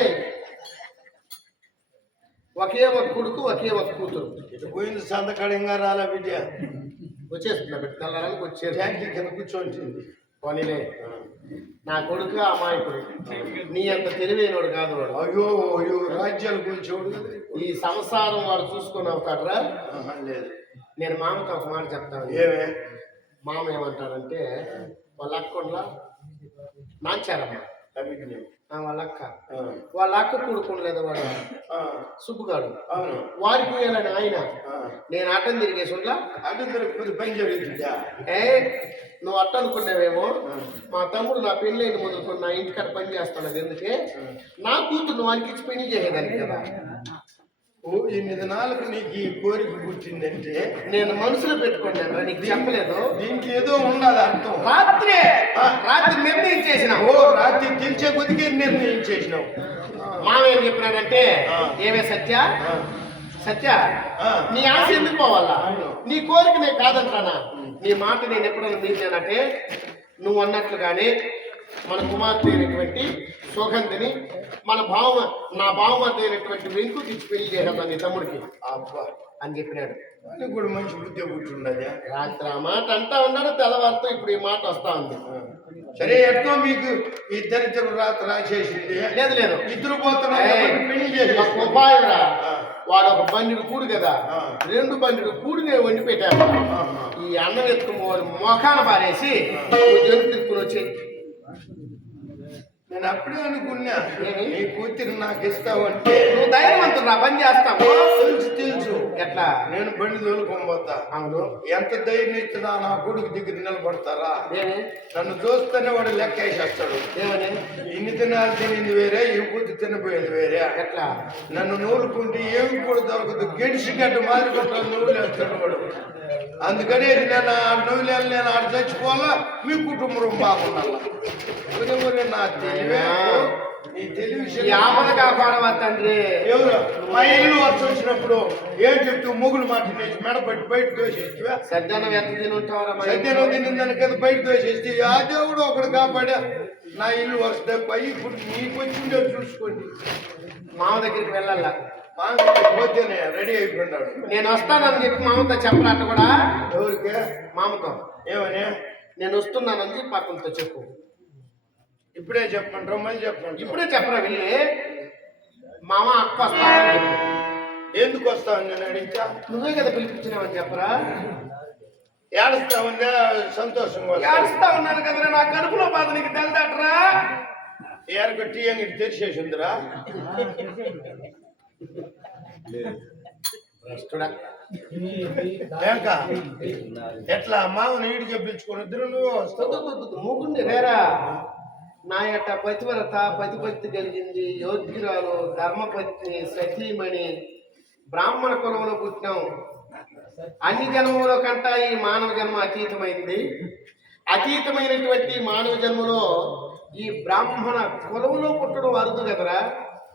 ఒకే ఒక కొడుకు, ఒకే ఒక కూతురు. పోయింది సంతకడంగా రాలా బిడ్డ. వచ్చేస్తున్నా బిడ్డ, తెల్లారానికి వచ్చేది. ట్యాంకీ కింద కూర్చోంటుంది. పోనీలే, నా కొడుకు అమాయకుడు, నీ అంత తెలివైనోడు కాదు వాడు. అయ్యో అయ్యో రాజ్యాలు కూర్చోడు కదా. ఈ సంసారం వాడు చూసుకొని అవుతాడరా? లేదు. నేను మామతో ఒక మాట చెప్తాను. ఏమే? మామ ఏమంటారంటే, వాళ్ళ అక్కలా నాంచారమ్మ, వాళ్ళ అక్క కూడుకోలేదు వాడు సుబ్బుగాడు. అవును, వాడికి పోయాలని ఆయన. నేను అడ్డం తిరిగేసుండ్లా. అడ్డం తిరిగి పని జరుగుతుందా? నువ్వు అట్ట అనుకున్నావేమో. మా తమ్ముడు నా పెళ్ళైన మొదలుకొని నా ఇంటికాడ పని చేస్తాను. అది ఎందుకే? నా కూతురు వానికి ఇచ్చి పెళ్లి చేసేదానికి కదా. ఓ, ఇన్ని దినాలకు నీకు ఈ కోరిక పుట్టిందంటే నేను మనసులో పెట్టుకున్నాను, నీకు చెప్పలేదు. దీనికి ఏదో ఉండాలి అర్థం. రాత్రి నిర్ణయించేసిన. ఓ, రాత్రి తెలిసే కొద్దిగా నిర్ణయించేసినావు. మామేం చెప్పినాడంటే, ఏమే సత్య నీ ఆశ ఎందుకు పోవాలా? నీ కోరిక నేను కాదంటానా? నీ మాట నేను ఎప్పుడైనా మీరినానంటే, నువ్వు అన్నట్లుగానే మన కుమార్తె అయినటువంటి సుగంధిని నా బావమర్ది అయినటువంటి వెంకుకి ఇచ్చి పెళ్లి చేయాలి నీ తమ్ముడికి అబ్బా అని చెప్పినాడు. వాళ్ళకి కూడా మంచి బుద్ధి పుట్టిండదా? రాత్రి ఆ మాట అంటా ఉన్నాడు, తెల్లవారితో ఇప్పుడు ఈ మాట వస్తా ఉంది. సరే, ఎట్లా మీకు ఇద్దరిద్దరు రాత్రి రాసేసింది? లేదు, ఇద్దరు పోతున్నారు పెళ్లి చేసి ఉపాయరా. వాడు ఒక బండిడు కూడు కదా, 2 బండిడు కూడు నేను వండి పెట్టాను. ఈ అన్నం ఎత్తుకుని వాడు మొఖాన పారేసి జరుగు తిరుక్కుని వచ్చి. నేను అప్పుడే అనుకున్నా నీ కూతురు నాకు ఇస్తావు అంటే. నువ్వు ధైర్యవంతుడు, నా పని చేస్తావు. తెలుసు ఎట్లా? నేను బండి తోలుకోబోతా. అవును, ఎంత ధైర్యం ఇస్తున్నా నా కొడుకు దగ్గర నిలబడతారా? ఏమి? నన్ను చూస్తేనే వాడు లెక్క వేసేస్తాడు. ఏమని? ఇన్ని తినాలి తినింది వేరే, ఈ పూర్తి తినపోయేది వేరే. ఎట్లా? నన్ను నూరుకుంటే ఏమి కూడా దొరకదు. గెడిసి గడ్డ మారిపోతాను నువ్వులు వేస్తాడు వాడు. అందుకని నేను నువ్వులేని నేను ఆడ చచ్చిపోవాలా, మీ కుటుంబం బాగుండాలా. నా తెలివే నీ తెలివి ఆపద కాపాడవా తండ్రి. ఎవరు మా ఇల్లు వర్షం వచ్చినప్పుడు ఏం చెప్తూ మొగుడు మాట మెడపట్టి బయట దోసేస్తివా? సజ్జనం ఎంత తిని ఉంటావరా? సత్యనం తినిందని కదా బయట దోసేస్తే ఆ దేవుడు ఒకడు కాపాడా. నా ఇల్లు వస్తే పోయి ఇప్పుడు నీకు వచ్చిండే చూసుకోండి. మామ దగ్గరికి వెళ్ళాలా? పోతేనే రెడీ అయిపోయినాడు. నేను వస్తానని చెప్పి మామతో చెప్పరాట కూడా. ఎవరికి? మామతో. ఏమని? నేను వస్తున్నానని చెప్పి అతనితో చెప్పు. ఇప్పుడే చెప్పండి, రమ్మని చెప్పండి. ఇప్పుడే చెప్పరా వెళ్ళి. మామ అక్క వస్తానని చెప్పు. ఎందుకు వస్తావని నేను అడిగితే నువ్వే కదా పిలిపించినావని చెప్పరా. ఏడుస్తావుందా? సంతోషంగా ఏడుస్తా ఉన్నాను కదరా, నా కడుపులో బాధ నీకు తెలదట్రా. ఏరకు టీ అంగడి తెరిచేసి ఉందిరా. ఎట్లా మామని ఈడికి పిలుచుకుని ఇద్దరు నువ్వు వస్తావు? ముగ్గురిని రేరా. నా యొక్క పతివ్రత పతిపత్తి కలిగింది, యోగ్యురాలు, ధర్మపత్ని, సతీమణి, బ్రాహ్మణ కులంలో పుట్టినాం. అన్ని జన్మముల కంట ఈ మానవ జన్మ అతీతమైంది. అతీతమైనటువంటి మానవ జన్మలో ఈ బ్రాహ్మణ కులంలో పుట్టడం అరుదు కదరా.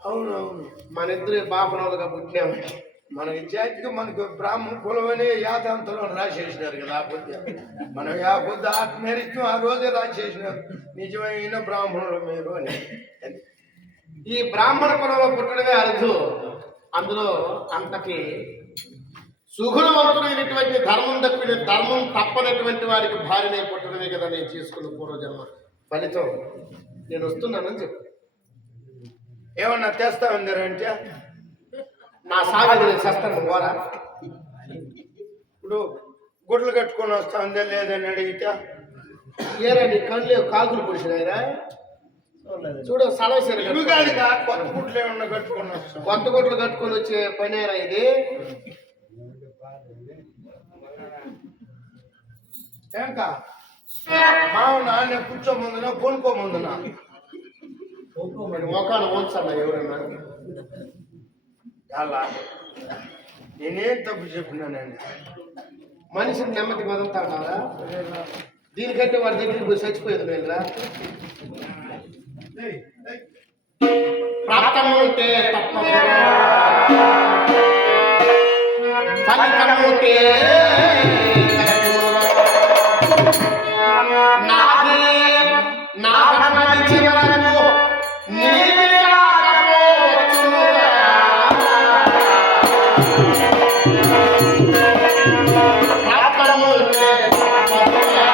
అవునవును. మన ఇద్దరు బాపనలుగా పుట్టినామంటే మన జాతికి మనకు బ్రాహ్మణ కులమని యాదాంతలో రాసేసినారు కదా. ఆ పొద్దు మనం ఆ పొద్దు ఆత్మీయత్వం ఆ రోజే రాసేసినారు, నిజమైన బ్రాహ్మణులు మీరు అని. ఈ బ్రాహ్మణ కులంలో పుట్టడమే అరుదు. అందులో అంతటి సుగుణవంతుడైనటువంటి ధర్మం తప్పనటువంటి వారికి భార్యనే పుట్టడమే కదా నేను చేసుకున్న పూర్వజన్మ ఫలితం. నేను వస్తున్నానని చెప్పు. ఏమన్నా తెస్తా ఉందారంటే నా సాగదు నేను చేస్తాను పోరా. ఇప్పుడు గుడ్లు కట్టుకొని వస్తా ఉందా లేదని అడిగితే ఏరా నీ కళ్ళు కాకులు పొడిచినాయిరా. చూడు సలవసేరు ఇవి కాదు కొత్త గుడ్లు ఏమన్నా కట్టుకొని వస్తాం. కొత్త గుడ్లు కట్టుకొని వచ్చే పనేరా ఇది. ఏంకా మావు నాన్న కూర్చోముందునా కొనుక్కోముందునా మొఖాన ఓన్సన్నా ఎవరన్నా అలా నేనేం తప్పు చెప్పినానండి. మనిషిని నెమ్మది వదులుతాడా? దీనికంటే వాడి దగ్గరికి పోయి చచ్చిపోయేది మేలురా. ప్రాప్తము ఉంటే తప్పదు, ఫలితము ఉంటే నాది నా కర్మది చివరకు నీది కాకపోవచ్చునురా. ప్రాప్తము ఉంటే తప్పదురా,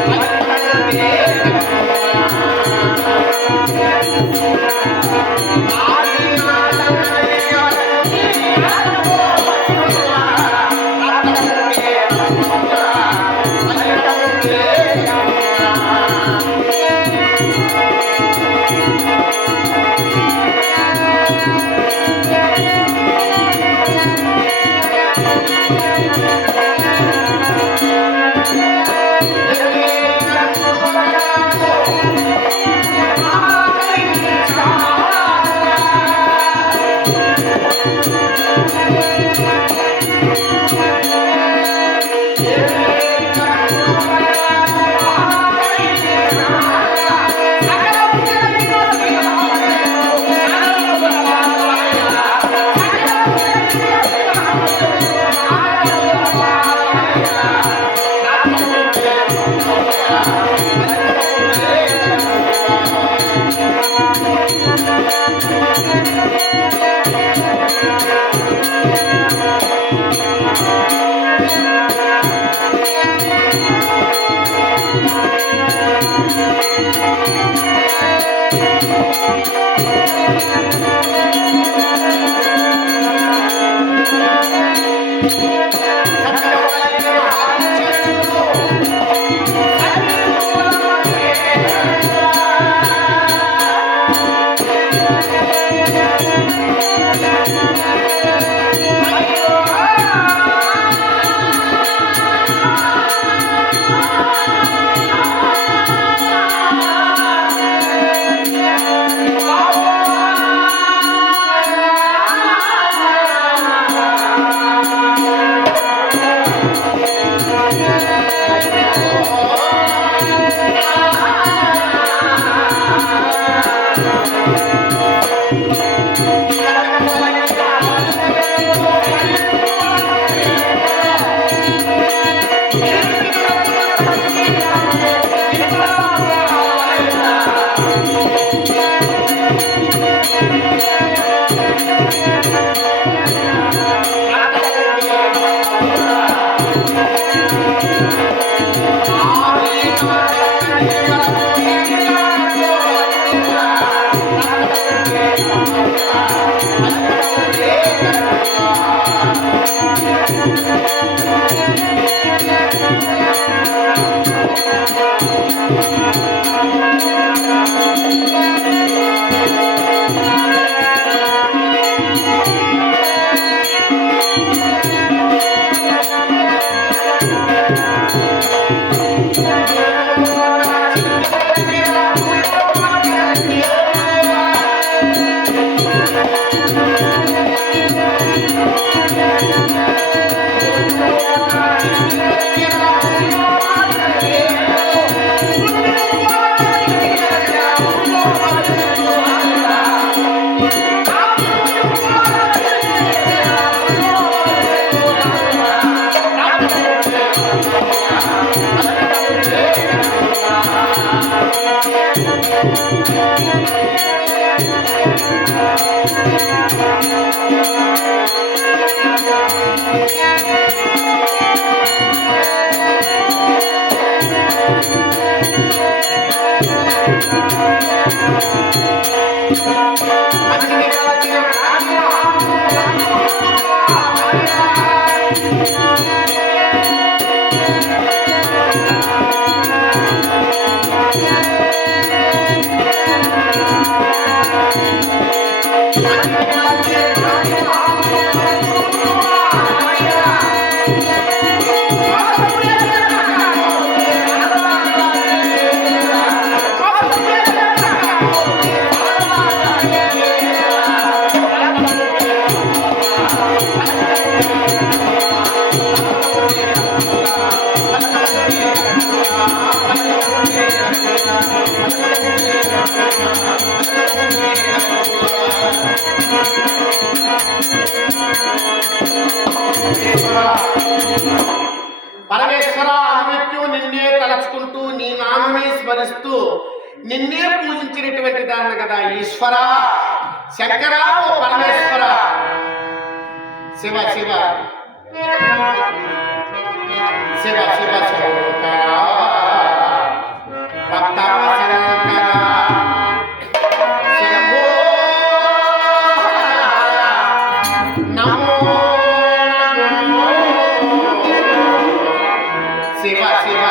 ఫలితము ఉంటే పరమేశ్వర అనునిత్యం నిన్నే తలచుకుంటూ నీ నామమే స్మరిస్తూ నిన్నే పూజించినటువంటి దాన్ని కదా ఈశ్వర శంకర ఓ పరమేశ్వర శివ శివ శివ శివ శంకర భక్త శంకర శంభో నమో నమో శివ శివ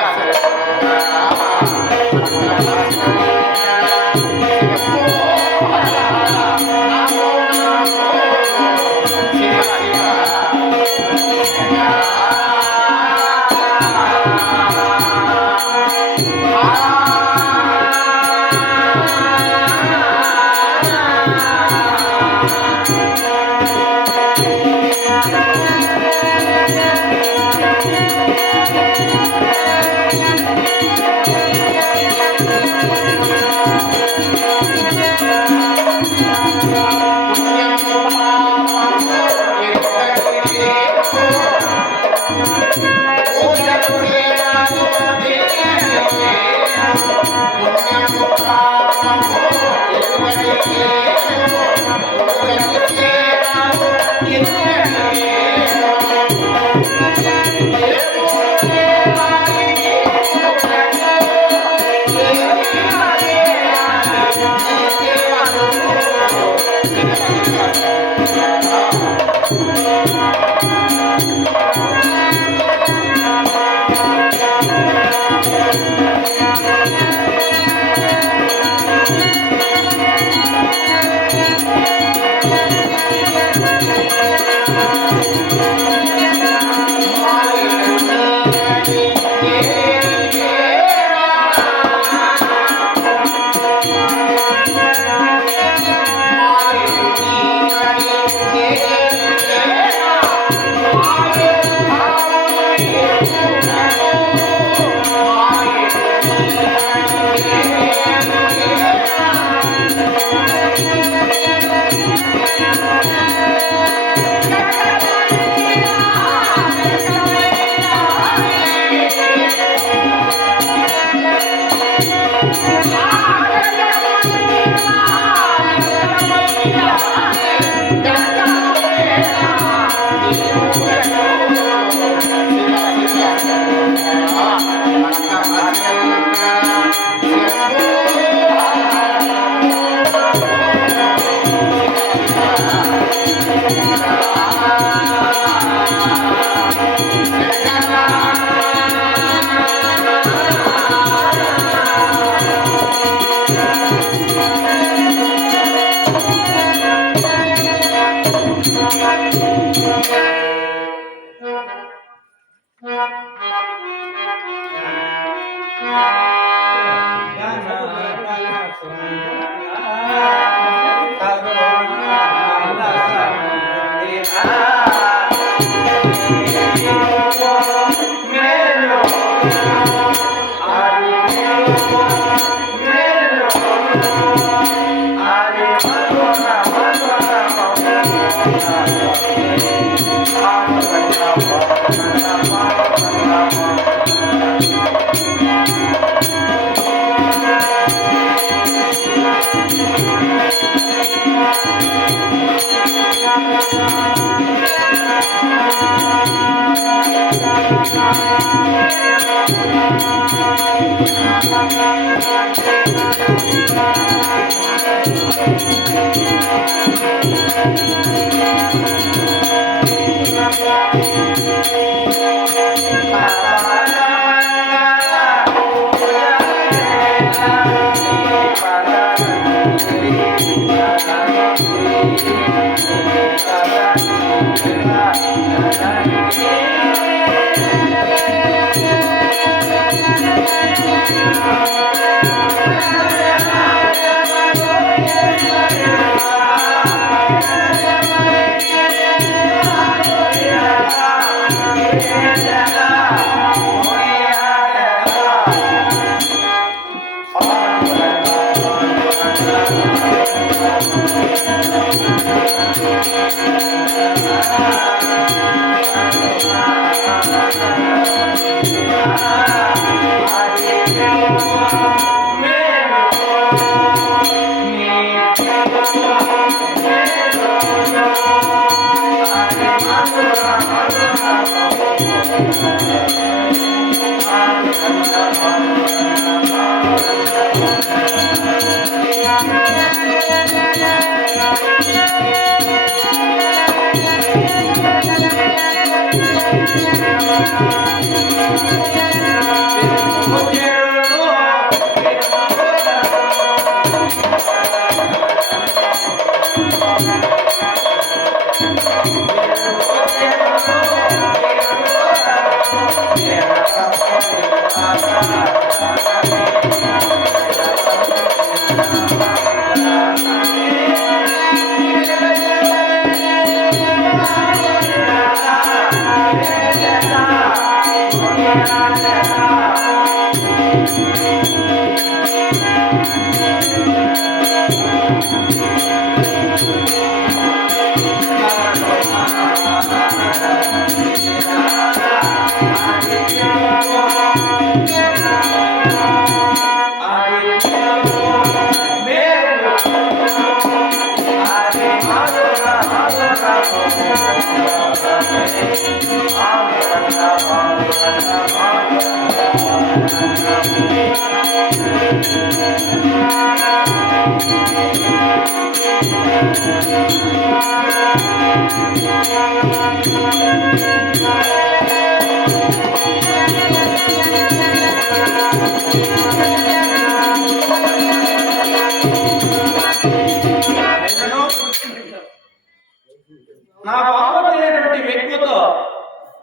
నా బాబు అయినటువంటి వ్యక్తితో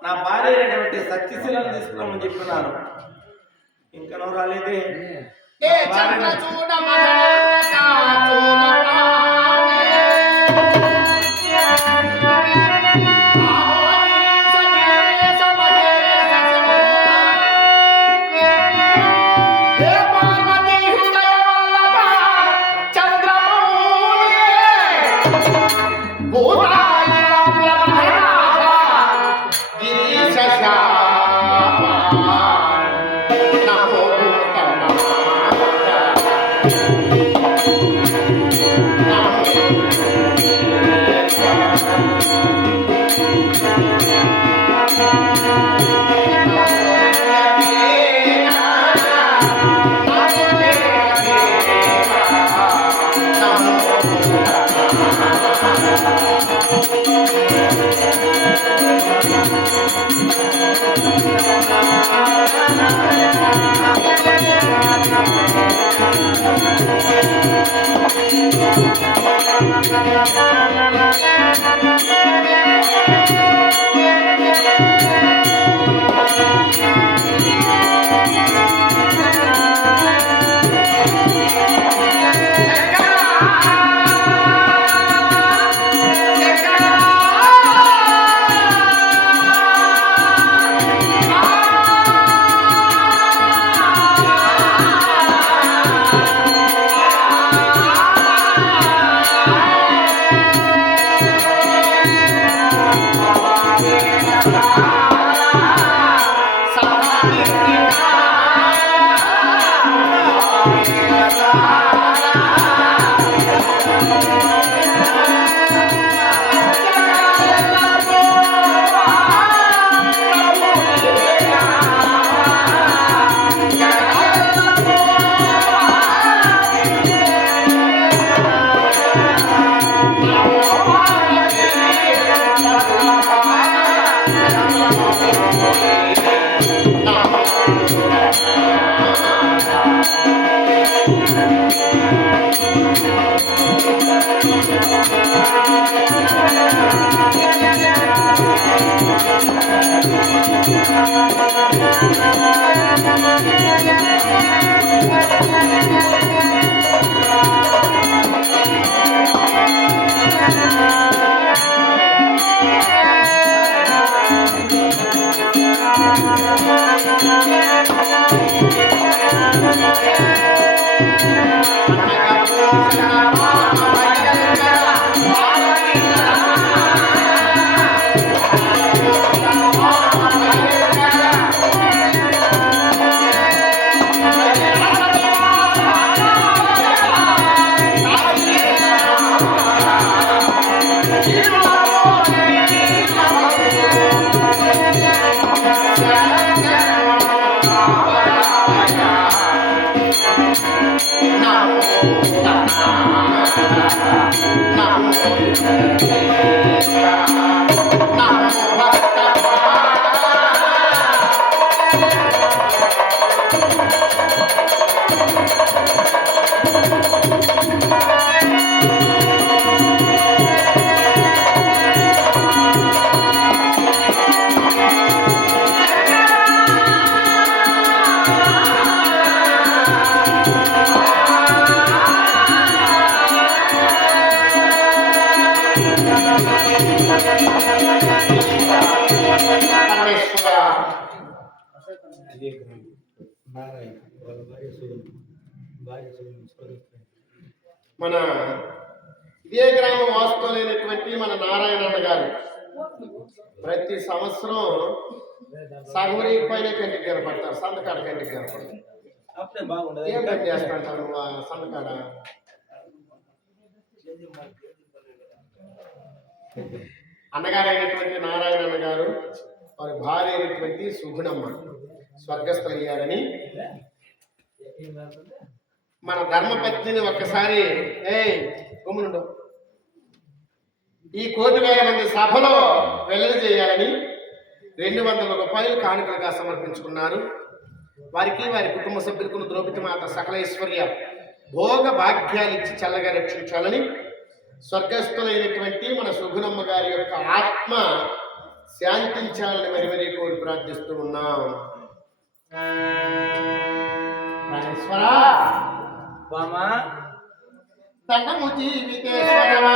నా భార్య అయినటువంటి సత్యశీలను తీసుకున్నామని చెప్పినాను. ఇంకా నువ్వు రాలేదే. ఏ చంద్ర చూడమా Thank you. పరమేశ్వర మన ఇదే గ్రామం వాస్తవులైనటువంటి మన నారాయణన్న గారు ప్రతి సంవత్సరం సగం పైన కంటికి కనపడతారు, సంతకాడ కంటికి కనపడతారు. అప్పుడే బాగుండదు. ఏం పని చేస్తుంటారు సంతకాడ? అన్నగారు అయినటువంటి నారాయణన్న గారు వారి భార్య అయినటువంటి సుగుణమ్మ స్వర్గస్థులయ్యారని మన ధర్మపత్నిని ఒక్కసారి గుమ్మునుండు ఈ 1,00,000 మంది సభలో వెల్లడి చేయాలని 200 రూపాయలు కానుకలుగా సమర్పించుకున్నారు. వారికి వారి కుటుంబ సభ్యులకు ద్రౌపదిమాత సకల ఐశ్వర్య భోగ భాగ్యాలు ఇచ్చి చల్లగా రక్షించాలని స్వర్గస్థులైనటువంటి మన సుగుణమ్మ గారి యొక్క ఆత్మ శాంతించాలని మరి మరీ కోరి ప్రార్థిస్తూ ఉన్నాం. బామా దండము జీవితేశ్వర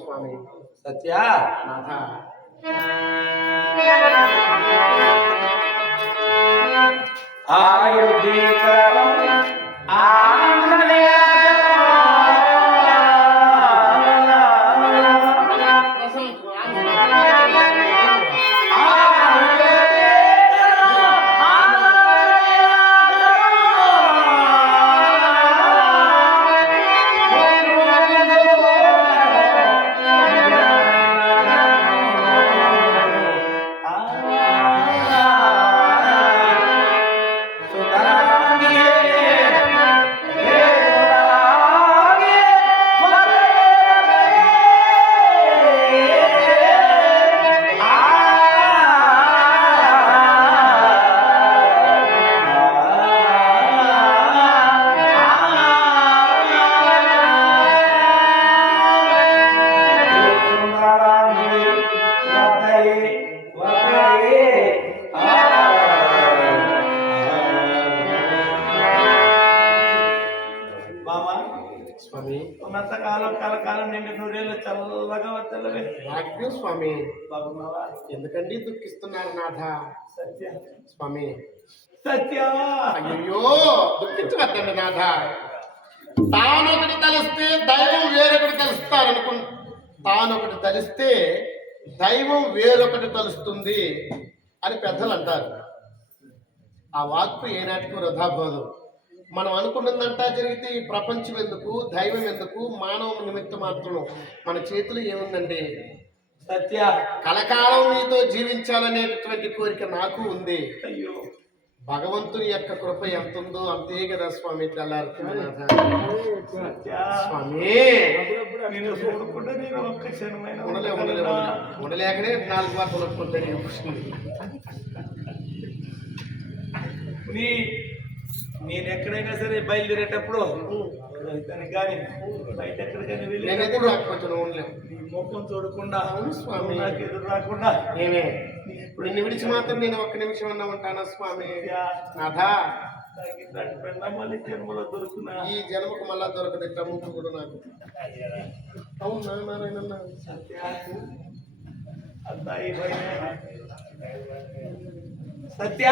స్వామి సత్య ఉన్నంతకాలం కలకాలం నిండి నూరేళ్ళు చల్లగా వద్దలవే. భాగ్యం స్వామి. బాగున్నావా? ఎందుకండి దుఃఖిస్తున్నారు నాథ? సత్య స్వామి సత్య అయ్యో దుఃఖించవద్దండి నాథ. తానొకటి తలిస్తే దైవం వేరొకటి తలుస్తారనుకు తానొకటి తలిస్తే దైవం వేరొకటి తలుస్తుంది అని పెద్దలు అంటారు. ఆ వాక్కు ఏనాటికి వృధాబోధం. మనం అనుకున్నదంతా జరిగితే ఈ ప్రపంచం ఎందుకు, దైవం ఎందుకు, మానవ నిమిత్తం మాత్రం మన చేతులు ఏముందండి? సత్య కలకాలం నీతో జీవించాలనేటటువంటి కోరిక నాకు ఉంది. అయ్యో భగవంతుని యొక్క కృప ఎంత ఉందో అంతే కదా స్వామి. తెల్లారుతుంది స్వామి. నేను చూడకుండా నేను ఒక్క క్షణమైన ఉండలేకనే 4 వార్తలు వస్తుంటాయి. నీ నేను ఎక్కడైనా సరే బయలుదేరేటప్పుడు ఇతను కానీ బయట ఎక్కడికైనా నేను ఎదురు వెళ్ళేటప్పుడు రాకపోతే నువ్వు ఉండలేవు. నీ ముఖం చూడకుండా స్వామి. నాకు ఎదురు రాకుండా ఏమే నిన్ను విడిచి మాత్రం నేను ఒక్క నిమిషం అన్నా ఉంటానా స్వామి? నాథా, నాకు ఇట్లాంటి పెళ్ళ మళ్ళీ జన్మలో దొరుకున్నా ఈ జన్మకు మళ్ళా దొరకదట్ట ముక్కు కూడా నాకు. అవునా నారాయణ? సత్య అంతా అయిపోయినా సత్య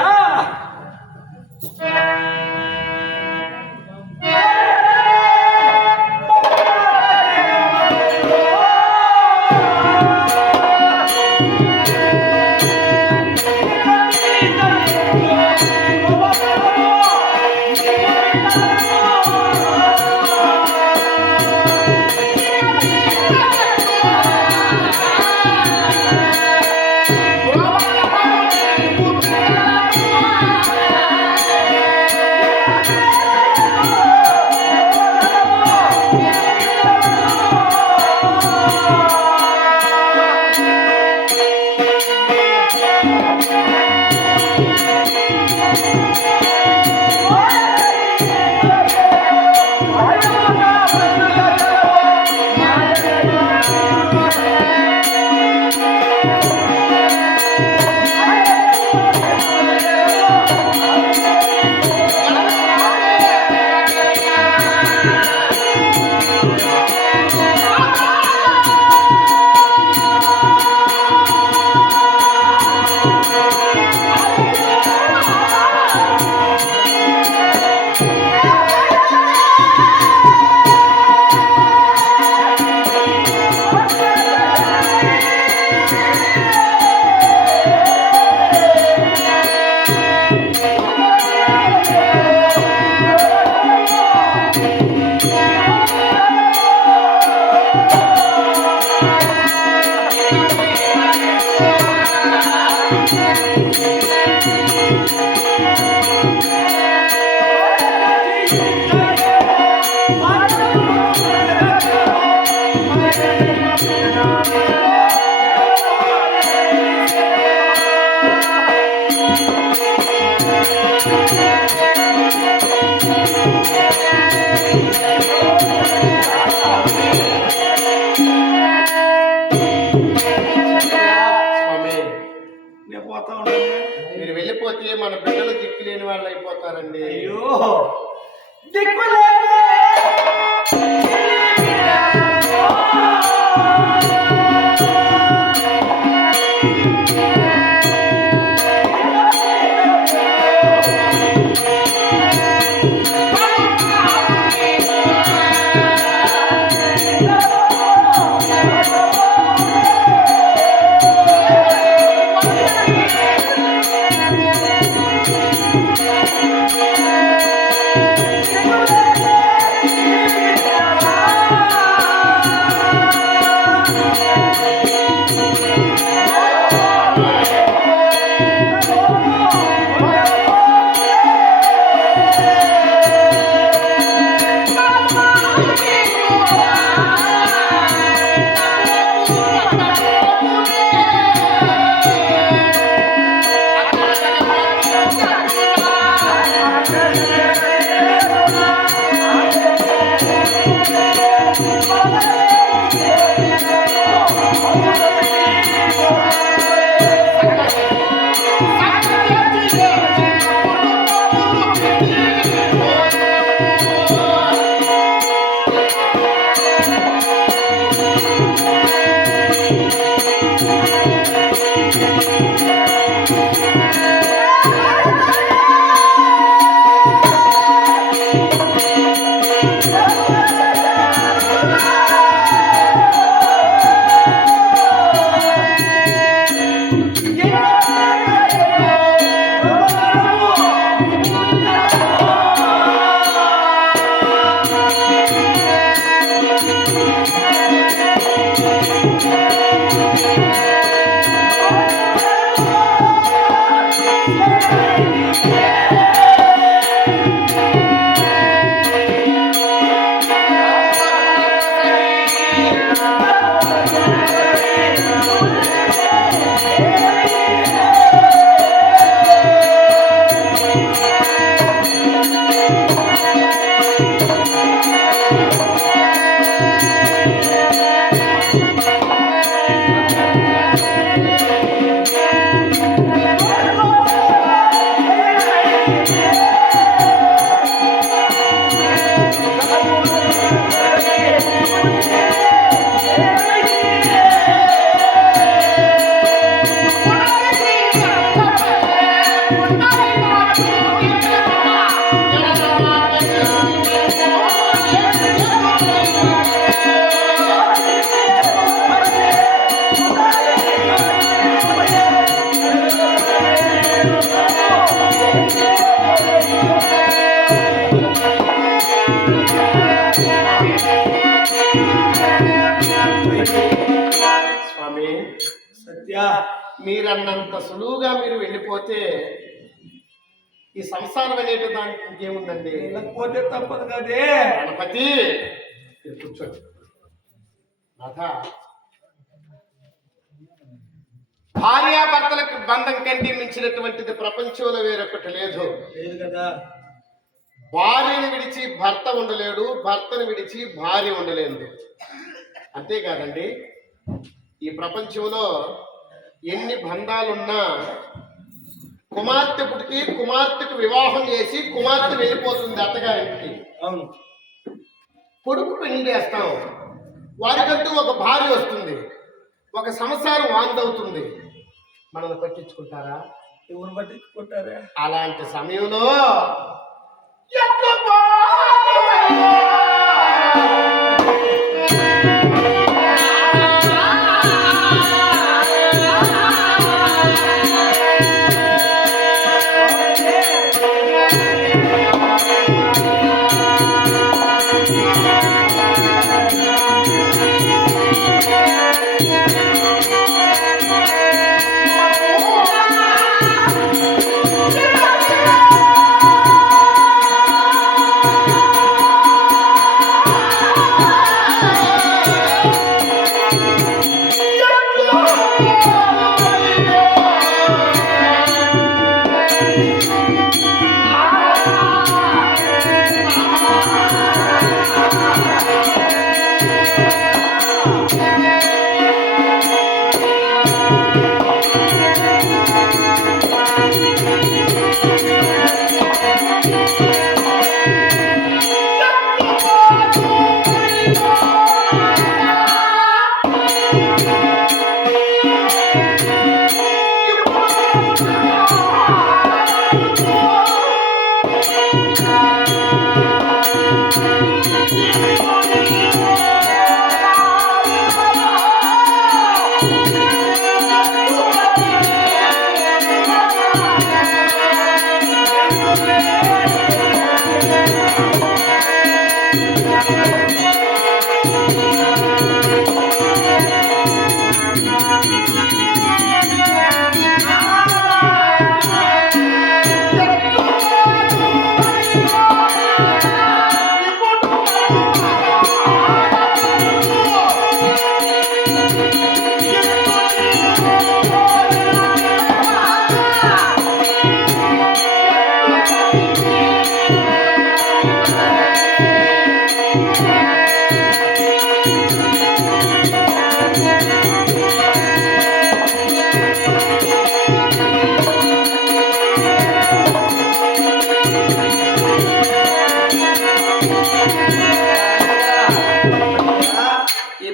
స్వామి, నేను పోతా ఉన్నాను మీరు వెళ్ళిపోతే మన బిడ్డలు దిక్కు లేని వాళ్ళు అయిపోతారండి. అయ్యో దిక్కులే Hey! స్వామి, సత్య మీరన్నంత సులువుగా మీరు వెళ్ళిపోతే ఈ సంసారం అనేటి దానికి ఇంకేముందండి? వెళ్ళకపోతే తప్పదు కదే. గణపతి మీరు కూర్చోండి. నాథ, భార్యాభర్తలకు బంధం కంటే మించినటువంటిది ప్రపంచంలో వేరొకటి లేదు. లేదు కదా. భార్యను విడిచి భర్త ఉండలేడు, భర్తను విడిచి భార్య ఉండలేదు. అంతేకాదండి, ఈ ప్రపంచంలో ఎన్ని బంధాలున్నా కుమార్తె పుట్టికి కుమార్తెకు వివాహం చేసి కుమార్తె వెళ్ళిపోతుంది అత్తగారింటికి. అవును. కొడుకు పెళ్లి చేస్తాం, వారికంటూ ఒక భార్య వస్తుంది, ఒక సంసారం వాందవుతుంది. మనల్ని పట్టించుకుంటారా? ఎవరు పట్టించుకుంటారా? అలాంటి సమయంలో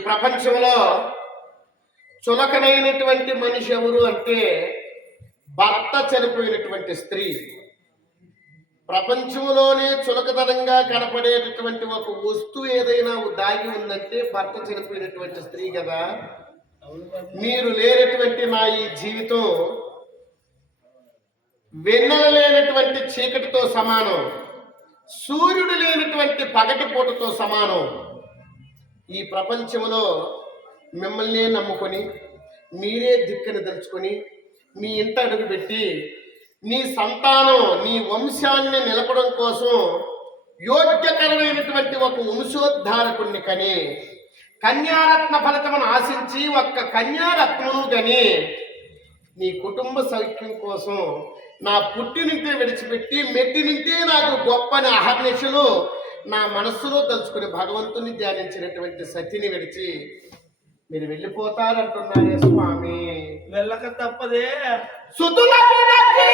ప్రపంచంలో చులకనైనటువంటి మనిషి ఎవరు అంటే భర్త చనిపోయినటువంటి స్త్రీ. ప్రపంచంలోనే చులకతనంగా కనపడేటటువంటి ఒక వస్తువు ఏదైనా దాగి ఉందంటే భర్త చనిపోయినటువంటి స్త్రీ కదా. మీరు లేనటువంటి నా ఈ జీవితం వెన్నెల లేనటువంటి చీకటితో సమానం, సూర్యుడు లేనటువంటి పగటిపూటతో సమానం. ఈ ప్రపంచంలో మిమ్మల్నే నమ్ముకొని మీరే దిక్కుని తెలుసుకొని మీ ఇంట అడుగుపెట్టి నీ సంతానం నీ వంశాన్ని నిలపడం కోసం యోగ్యకరమైనటువంటి ఒక వంశోద్ధారకుణ్ణి కని కన్యారత్న ఫలితమును ఆశించి ఒక్క కన్యారత్నము కని నీ కుటుంబ సౌఖ్యం కోసం నా పుట్టినింటే విడిచిపెట్టి మెట్టినింటే నాకు గొప్పని అహర్నిశలు నా మనస్సులో తలుచుకుని భగవంతుని ధ్యానించినటువంటి సతిని విడిచి మీరు వెళ్ళిపోతారంటున్నారే స్వామి. వెళ్ళక తప్పదే. సుతుల విడచి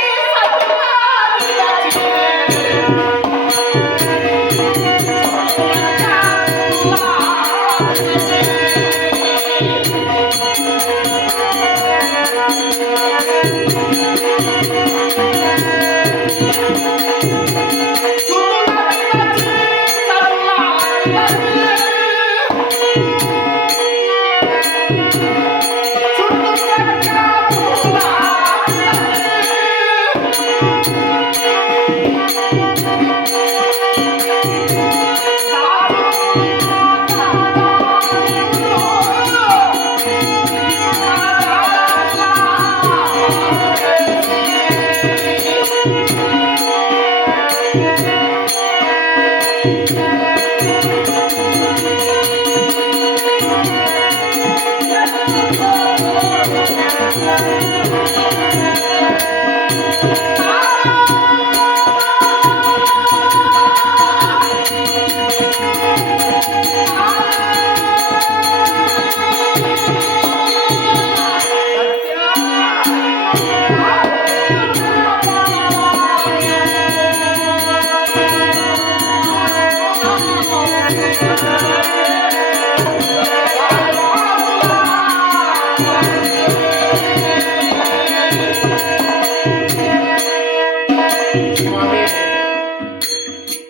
స్వామి,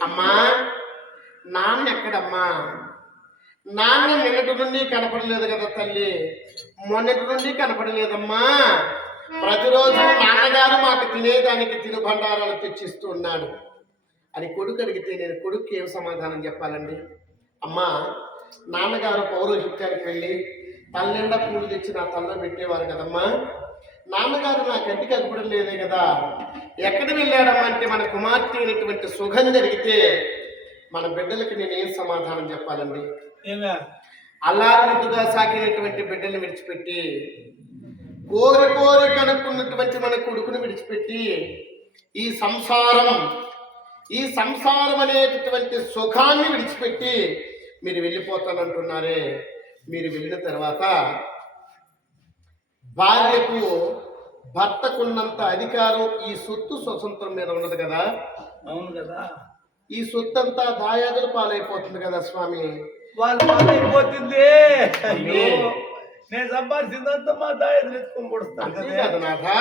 అమ్మా నాన్న ఎక్కడమ్మా? నాన్న నిన్నటి నుండి కనపడలేదు కదా తల్లి, మొన్నటి నుండి కనపడలేదమ్మా. ప్రతిరోజు నాన్నగారు మాకు తినేదానికి తినుబండారాలు తెచ్చిస్తూ ఉన్నాడు అని కొడుకు అడిగితే నేను కొడుక్కి ఏం సమాధానం చెప్పాలండి? అమ్మా, నాన్నగారు పౌరోహిత్యానికి వెళ్ళి తల్లిండా పూలు తెచ్చి నా తల్లో పెట్టేవారు కదమ్మా. నాన్నగారు నా కంటికి అగ్గుడం లేదే కదా. ఎక్కడ వెళ్ళాడమ్మా అంటే మన కుమార్తె అయినటువంటి సుగం జరిగితే మన బిడ్డలకి నేను ఏం సమాధానం చెప్పాలండి? అల్లారు ముద్దుగా సాకినటువంటి బిడ్డల్ని విడిచిపెట్టి, కోరి కోరి కనుక్కున్నటువంటి మన కొడుకుని విడిచిపెట్టి, ఈ సంసారం అనేటటువంటి సుఖాన్ని విడిచిపెట్టి మీరు వెళ్ళిపోతానంటున్నారే. మీరు వెళ్ళిన తర్వాత భార్యకు భర్తకున్నంత అధికారం ఈ సొత్తు స్వతంత్రం మీద ఉండదు కదా. అవును కదా. ఈ సొత్తు అంతా దాయాదులు పాలైపోతుంది కదా స్వామి. వాళ్ళు పాలైపోతుంది. అయ్యో, నేను సంపాదించిందంతా మా దాయలు ఎత్తుకొని కొడుస్తాను కదా నాథా.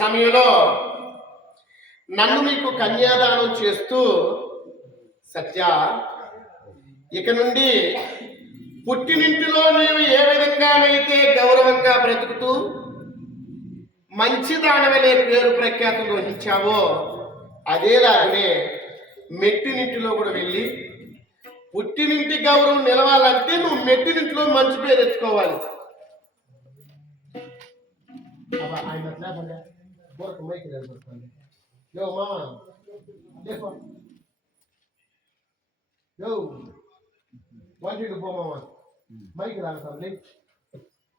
సమయంలో నన్ను మీకు కన్యాదానం చేస్తూ, సత్య, ఇక నుండి పుట్టినింటిలో నీవు ఏ విధంగానైతే గౌరవంగా బ్రతుకుతూ మంచిదానవలే పేరు ప్రఖ్యాతులు వహించావో అదేలాగనే మెట్టినింటిలో కూడా వెళ్ళి పుట్టినింటి గౌరవం నిలవాలంటే నువ్వు మెట్టినింటిలో మంచి పేరు ఎత్తుకోవాలి. యో వాటికి పోమావా మైక్ రాస్తాను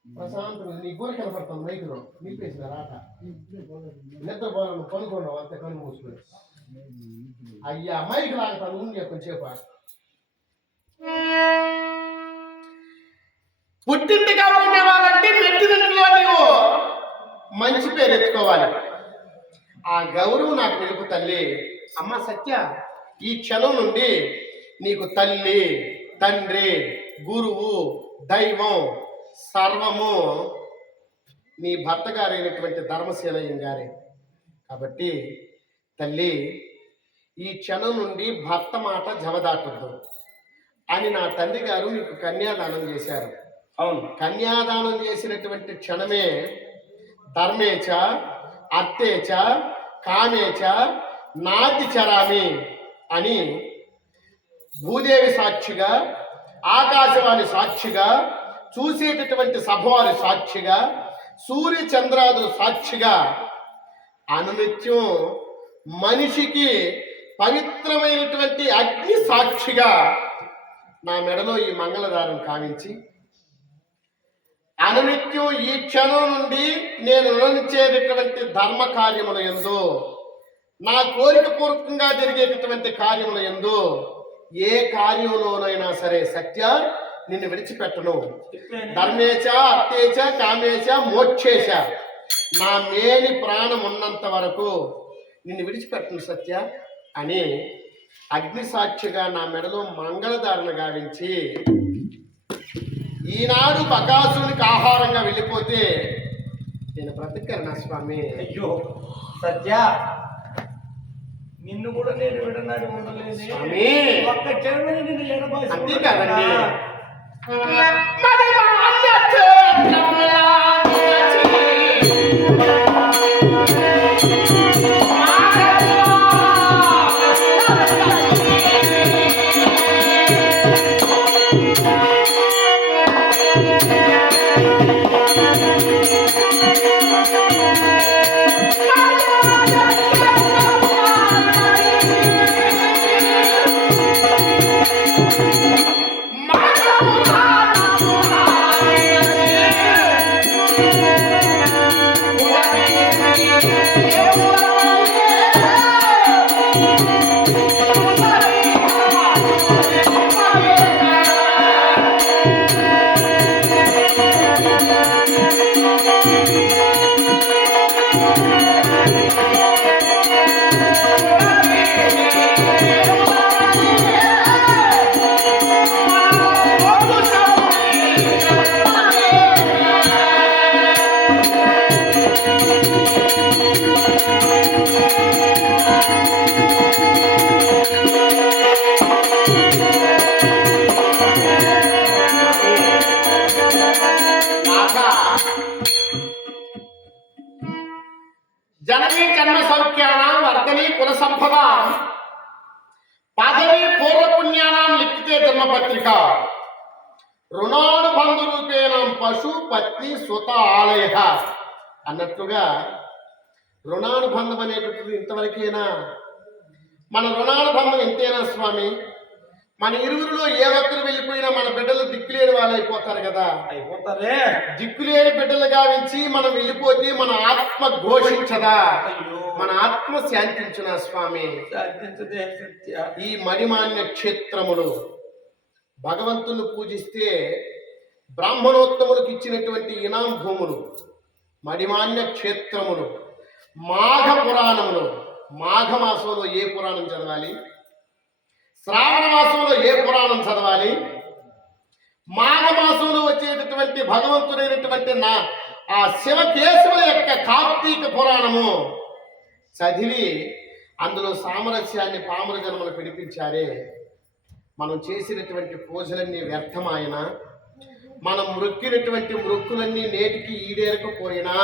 ప్రశాంతంగా నీ గోర కనపడతాను మైకులో నింపేసిన రాట నిద్రపోను పనుకోండి అంత కన్ను మూసుకొని అయ్యా మైక్ రాస్తాను ఉండి కొంచెంసేపు పుట్టింటిగా ఉండే వాళ్ళంటే మెట్టినింటిలో నీవు మంచి పేరు ఎత్తుకోవాలి. ఆ గౌరవం నాకు తెలుపు తల్లి. అమ్మ సత్య, ఈ క్షణం నుండి నీకు తల్లి, తండ్రి, గురువు, దైవం సర్వము నీ భర్త గారైనటువంటి ధర్మశీలయ్య గారే. కాబట్టి తల్లి, ఈ క్షణం నుండి భర్త మాట జవదాటద్దు అని నా తండ్రి గారు నీకు కన్యాదానం చేశారు. అవును, కన్యాదానం చేసినటువంటి క్షణమే ధర్మేచ అర్థేచ కామేచ నాతి చరామి అని భూదేవి సాక్షిగా, ఆకాశవాణి సాక్షిగా, చూసేటటువంటి సభవారి సాక్షిగా, సూర్య చంద్రాదులు సాక్షిగా అనునిత్యం మనిషికి పవిత్రమైనటువంటి అగ్ని సాక్షిగా నా మెడలో ఈ మంగళదారం కావించి అనునిత్యం ఈ క్షణం నుండి నేను నిర్వహించేటటువంటి ధర్మ కార్యముల యందు, నా కోరిక పూర్వకంగా జరిగేటటువంటి కార్యముల యందు ఏ కార్యంలోనైనా సరే సత్య నిన్ను విడిచిపెట్టను. ధర్మేచ అర్థేచ కామేచ మోక్షేచ, నా మేని ప్రాణం ఉన్నంత వరకు నిన్ను విడిచిపెట్టను సత్య అని అగ్ని సాక్షిగా నా మెడలో మంగళధారణ గావించి ఈనాడు బకాసునికి ఆహారంగా వెళ్ళిపోతే నేను బ్రతికరనా స్వామి? అయ్యో సత్య, నిన్ను కూడా నేను విడనాడు ఉండలేదు స్వామి. ఒక్క క్షణమే నిన్ను ఎడబాసి అంతే కదండి. జననీ జన్మ సౌఖ్యానాం వర్ధని కుల సంపద పదవి పూర్వపుణ్యానాం లిఖితే జన్మపత్రిక రుణానుబంధ రూపేణం పశు పత్ని సుత ఆలయ అన్నట్లుగా రుణానుబంధం అనేటప్పుడు ఇంతవరకేనా? మన రుణానుబంధం ఇంతేనా స్వామి? మన ఇరువురిలో ఏ ఒక్కరు వెళ్ళిపోయినా మన బిడ్డలు దిక్కులేని వాళ్ళు అయిపోతారు కదా. అయిపోతారే. దిక్కులేని బిడ్డలు గావించి మనం వెళ్ళిపోతే మన ఆత్మ ఘోషించదా? మన ఆత్మ శాంతించునా స్వామి? శాంతించదే సత్య. ఈ మణిమాన్య క్షేత్రములు భగవంతుని పూజిస్తే బ్రాహ్మణోత్తములకు ఇచ్చినటువంటి ఇనాం భూములు, మణిమాన్య క్షేత్రములు, మాఘ పురాణములు. మాఘ మాసంలో ఏ పురాణం చదవాలి? శ్రావణ మాసంలో ఏ పురాణం చదవాలి? మాఘ మాసంలో వచ్చేటటువంటి భగవంతుడైనటువంటి ఆ శివకేశవుల యొక్క కార్తీక పురాణము చదివి అందులో సామరస్యాన్ని పామర జన్మలు పిలిపించారే. మనం చేసినటువంటి పూజలన్నీ వ్యర్థమాయన, మనం మొక్కినటువంటి మొక్కులన్నీ నేటికి ఈడేరకపోయినా,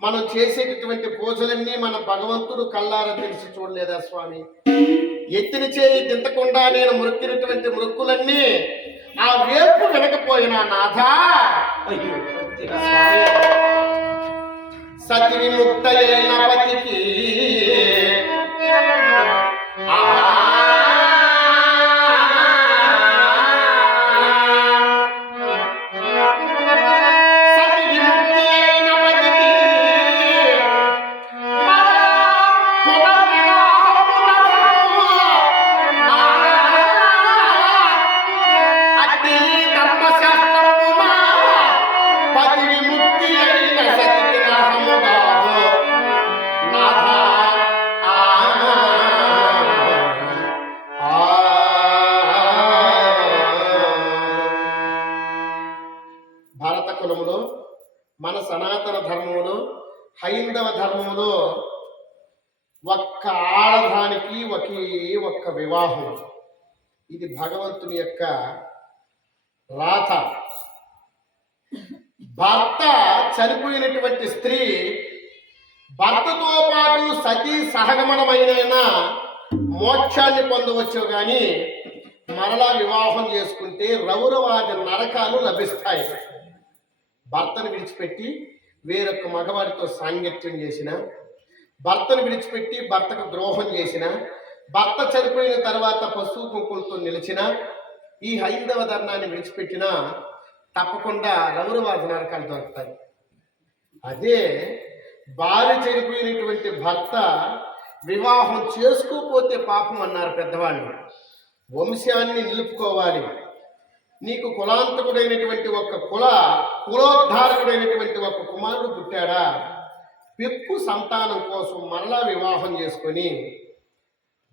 మనం చేసేటటువంటి పూజలన్నీ మన భగవంతుడు కల్లారా తెలిసి చూడలేదా స్వామి? ఎత్తిన చేయి దింతకుండా నేను మొక్కినటువంటి మొక్కులన్నీ ఆ వేపు వినకపోయినా నాథా, సతి విముక్తైన పతికి ఒకే ఒక్క వివాహం. ఇది భగవంతుని యొక్క రాత. భర్త చనిపోయినటువంటి స్త్రీ భర్తతో పాటు సతీ సహగమనమైన మోక్షాన్ని పొందవచ్చు, కానీ మరలా వివాహం చేసుకుంటే రౌరవాది నరకాలు లభిస్తాయి. భర్తను విడిచిపెట్టి వేరొక మగవాడితో సాంగత్యం చేసిన, భర్తను విడిచిపెట్టి భర్తకు ద్రోహం చేసిన, భర్త చనిపోయిన తర్వాత పశువు కుంకులతో నిలిచిన, ఈ హైందవ ధర్మాన్ని విడిచిపెట్టినా తప్పకుండా రౌరవాది నరకాలు దొరుకుతాయి. అదే భార్య చనిపోయినటువంటి భర్త వివాహం చేసుకోకపోతే పాపం అన్నారు పెద్దవాళ్ళు. వంశాన్ని నిలుపుకోవాలి. నీకు కులాంతకుడైనటువంటి ఒక కులోద్ధారకుడైనటువంటి ఒక కుమారుడు పుట్టాడా, పెక్కు సంతానం కోసం మరలా వివాహం చేసుకొని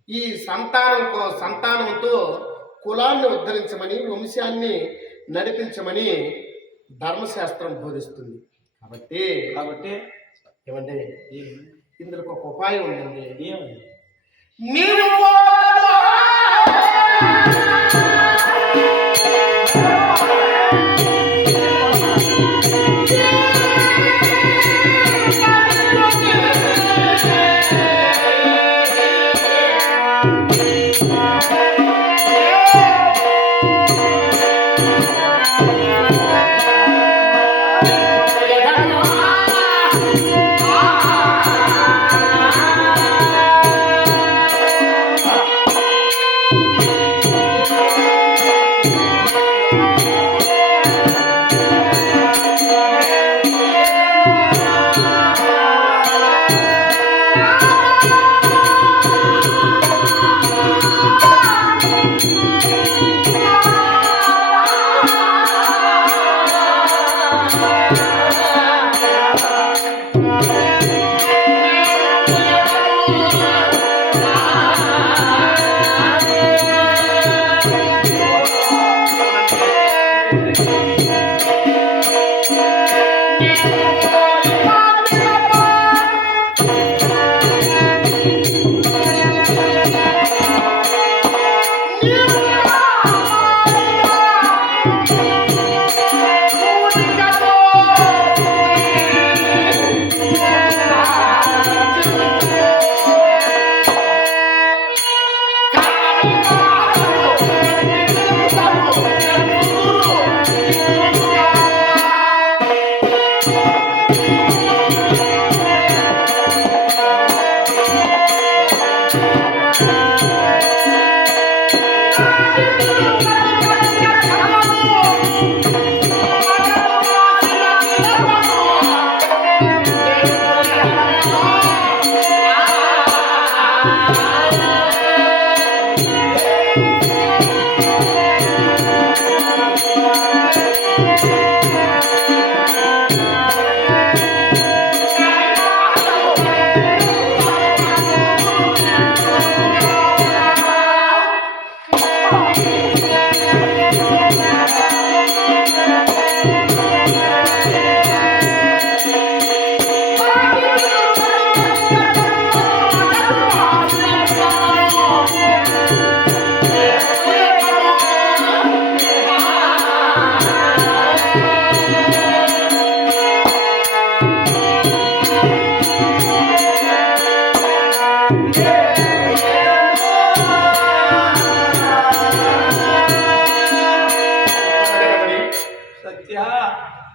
ఈ సంతానంతో కులాన్ని ఉద్ధరించమని, వంశాన్ని నడిపించమని ధర్మశాస్త్రం బోధిస్తుంది. కాబట్టి ఏమంటే ఇందులో ఒక ఉపాయం ఉందండి. నీవు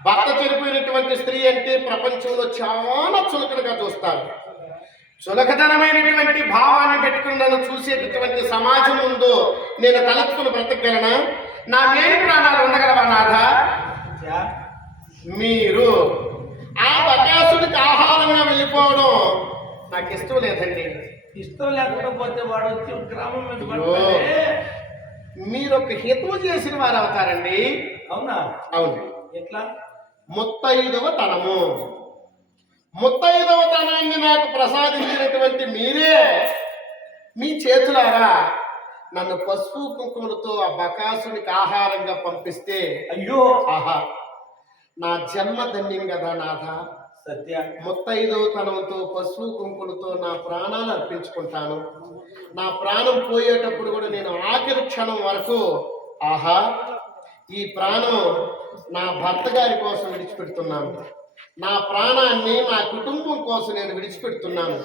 భర్త చనిపోయినటువంటి స్త్రీ అంటే ప్రపంచంలో చాలా చులకనగా చూస్తారు. చులకతనమైనటువంటి భావాన్ని పెట్టుకుని నన్ను చూసేటటువంటి సమాజం ముందు నేను తలెత్తుకుని బ్రతకగలనా? నా మేలు ప్రాణాలు ఉండగలవా నాథ? మీరు ఆ బకాసుడికి ఆహారంగా వెళ్ళిపోవడం నాకు ఇష్టం లేదండి. ఇష్టం లేకపోతే వాడు వచ్చి గ్రామం మీద పడతాడే. మీరు ఒక హితవు చేసిన వారు అవుతారండి. అవునా? అవును. ఎట్లా? ముత్తైదవ తనాన్ని నాకు ప్రసాదించినటువంటి మీరే మీ చేతులారా నన్ను పసుపు కుంకుమలతో ఆ బకాసునికి ఆహారంగా పంపిస్తే అయ్యో ఆహా నా జన్మ ధన్యం కదా నాథ. సత్య ముత్తైదవతనంతో పసుపు కుంకులతో నా ప్రాణాలు అర్పించుకుంటాను. నా ప్రాణం పోయేటప్పుడు కూడా నేను ఆఖరి క్షణం వరకు ఆహా ఈ ప్రాణం నా భర్త గారి కోసం విడిచిపెడుతున్నాను, నా ప్రాణాన్ని నా కుటుంబం కోసం నేను విడిచిపెడుతున్నాను,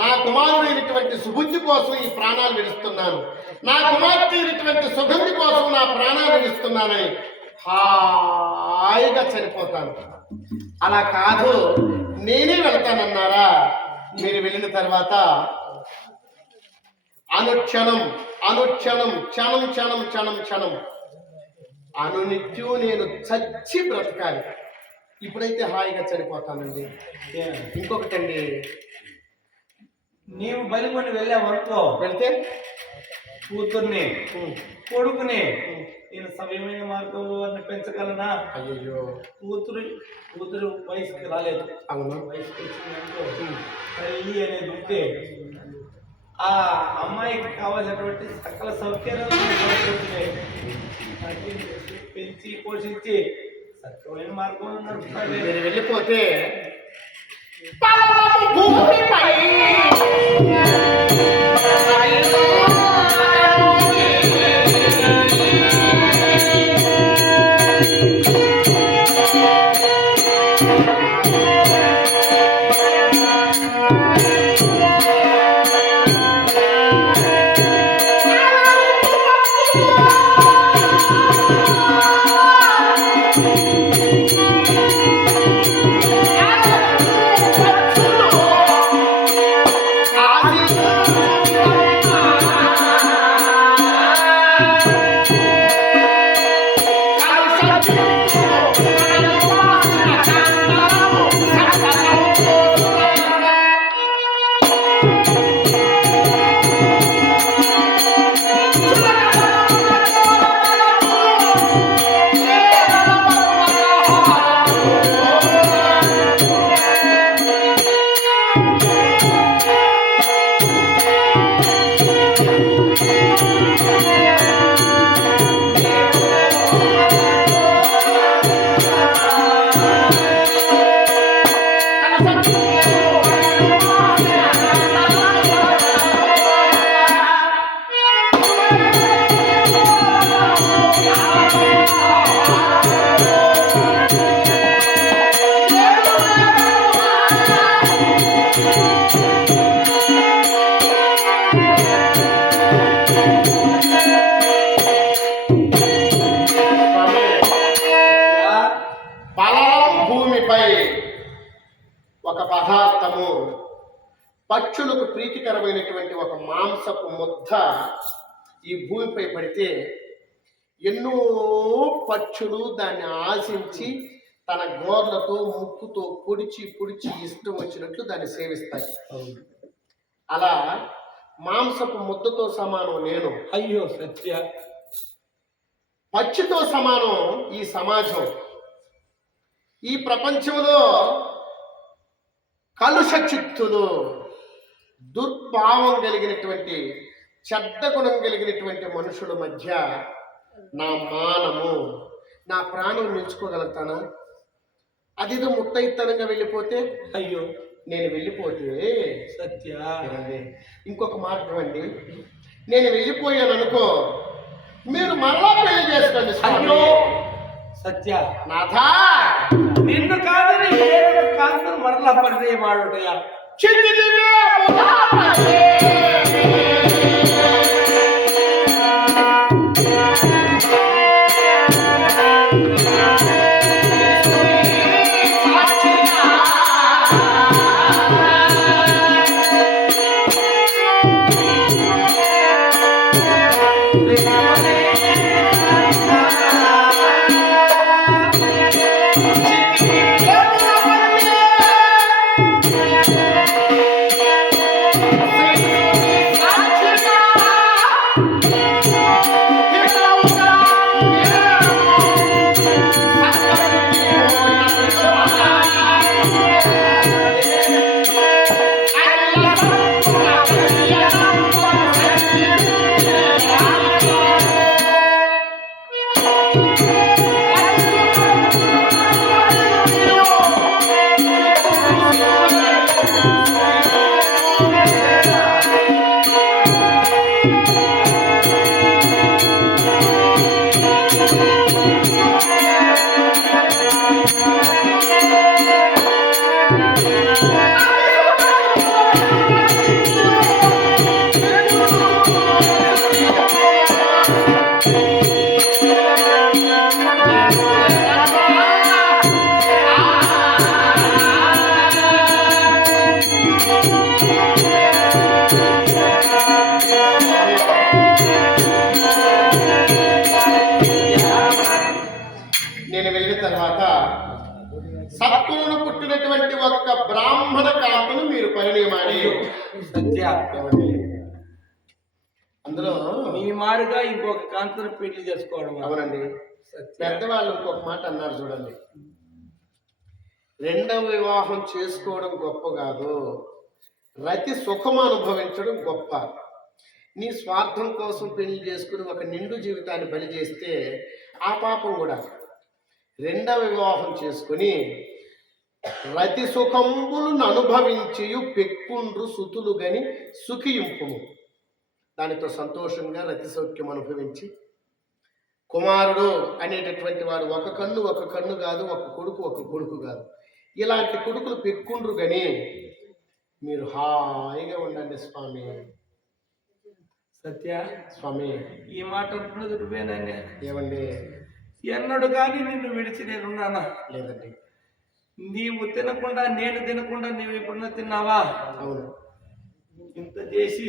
నా కుమారుడైనటువంటి సుబుద్ధి కోసం ఈ ప్రాణాలు విడుస్తున్నాను, నా కుమార్తె అయినటువంటి సుగంధి కోసం నా ప్రాణాలు విడుస్తున్నానని హాయిగా చనిపోతాను. అలా కాదు నేనే వెళ్తానన్నారా? మీరు వెళ్ళిన తర్వాత అనుక్షణం అనుక్షణం క్షణం క్షణం క్షణం క్షణం అనునిత్యం నేను చచ్చి బ్రతకాలి. ఇప్పుడైతే హాయిగా చనిపోతానండి. ఇంకొకటండి, నీవు బలికొని వెళ్ళావనుకో, వెళ్తే కూతుర్ని కొడుకుని నేను సమయమైన మార్గంలో వారిని పెంచగలనా? అయ్యో కూతురు వయసుకి రాలేదు, అవును వయసుకి వచ్చిందనుకో తల్లి అనేది ఉంటే ఆ అమ్మాయికి కావాల్సినటువంటి సకల సౌకర్యాలు పెంచి పోషించి సత్యమైన మార్గంలో నడుపుతాడు. మీరు వెళ్ళిపోతే భూమిపై ఒక పదార్థము పక్షులకు ప్రీతికరమైనటువంటి ఒక మాంసపు ముద్ద ఈ భూమిపై పడితే ఎన్నో పక్షులు దాన్ని ఆశించి తన గోర్లతో ముక్కుతో పొడిచి పొడిచి ఇష్టం వచ్చినట్లు దాన్ని సేవిస్తాయి. అలా మాంసపు ముద్దతో సమానం నేను. అయ్యో సత్య, పక్షితో సమానం ఈ సమాజం. ఈ ప్రపంచంలో కలుష చిత్తులు, దుర్భావం కలిగినటువంటి చెడ్డ గుణం కలిగినటువంటి మనుషుల మధ్య నా మానము, నా ప్రాణం నిలుచుకోగలుగుతానా? అదిదో ముత్తైతనంగా వెళ్ళిపోతే, అయ్యో నేను వెళ్ళిపోతే సత్య, ఇంకొక మార్గం అండి, నేను వెళ్ళిపోయాను అనుకో, మీరు మరలా పెళ్లి చేసుకోండి. అయ్యో సత్య, నాథా నిన్ను కాదని కాదు మరలా పడితే వాడుటయా? నేను వెళ్ళిన తర్వాత సత్తులను పుట్టినటువంటి ఒక్క బ్రాహ్మణ కాంతను మీరు పరిణయమాడి సత్య అందులో నీ మారుగా ఇంకొక కాంతను పెళ్లి చేసుకోవడం అవునండి. పెద్దవాళ్ళు ఇంకొక మాట అన్నారు చూడండి, రెండవ వివాహం చేసుకోవడం గొప్ప కాదు, రతి సుఖం అనుభవించడం గొప్ప. నీ స్వార్థం కోసం పెళ్లి చేసుకుని ఒక నిండు జీవితాన్ని బలి చేస్తే ఆ పాపం కూడా. రెండవ వివాహం చేసుకుని రతి సుఖంబులను అనుభవించి పెక్కుండ్రు సుతులు గని సుఖింపుము, దానితో సంతోషంగా రతి సౌఖ్యం అనుభవించి కుమారుడు అనేటటువంటి వాడు ఒక కన్ను కాదు, ఒక కొడుకు కాదు, ఇలాంటి కొడుకులు పెక్కుండ్రు గని మీరు హాయిగా ఉండండి స్వామి. సత్య స్వామి ఈ మాట అంటున్నది నువ్వేనండి. ఏమండి? ఎన్నడు కానీ నిన్ను విడిచి నేనున్నానా? లేదండి. నీవు తినకుండా నేను తినకుండా నీవు ఎప్పుడన్నా తిన్నావా? అవును. ఇంత చేసి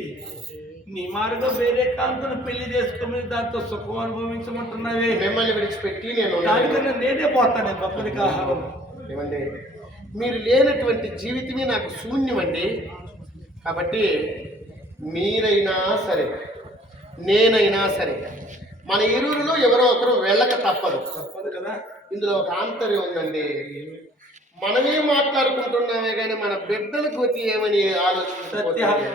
నీ మారుగా వేరే కాంతను పెళ్లి చేసుకుని దాంతో సుఖం అనుభవించమంటున్నావే. మిమ్మల్ని విడిచిపెట్టి నేను దానికన్నా నేనే పోతాను గొప్పదికి ఆహారం. ఏమండి, మీరు లేనటువంటి జీవితమే నాకు శూన్యమండి. కాబట్టి మీరైనా సరే నేనైనా సరే మన ఇరువురిలో ఎవరో ఒకరు వెళ్ళక తప్పదు కదా. ఇందులో ఒక ఆంతర్యం ఉందండి. మనమే మాట్లాడుకుంటున్నామే కానీ మన బిడ్డల గతి ఏమని ఆలోచించాలి.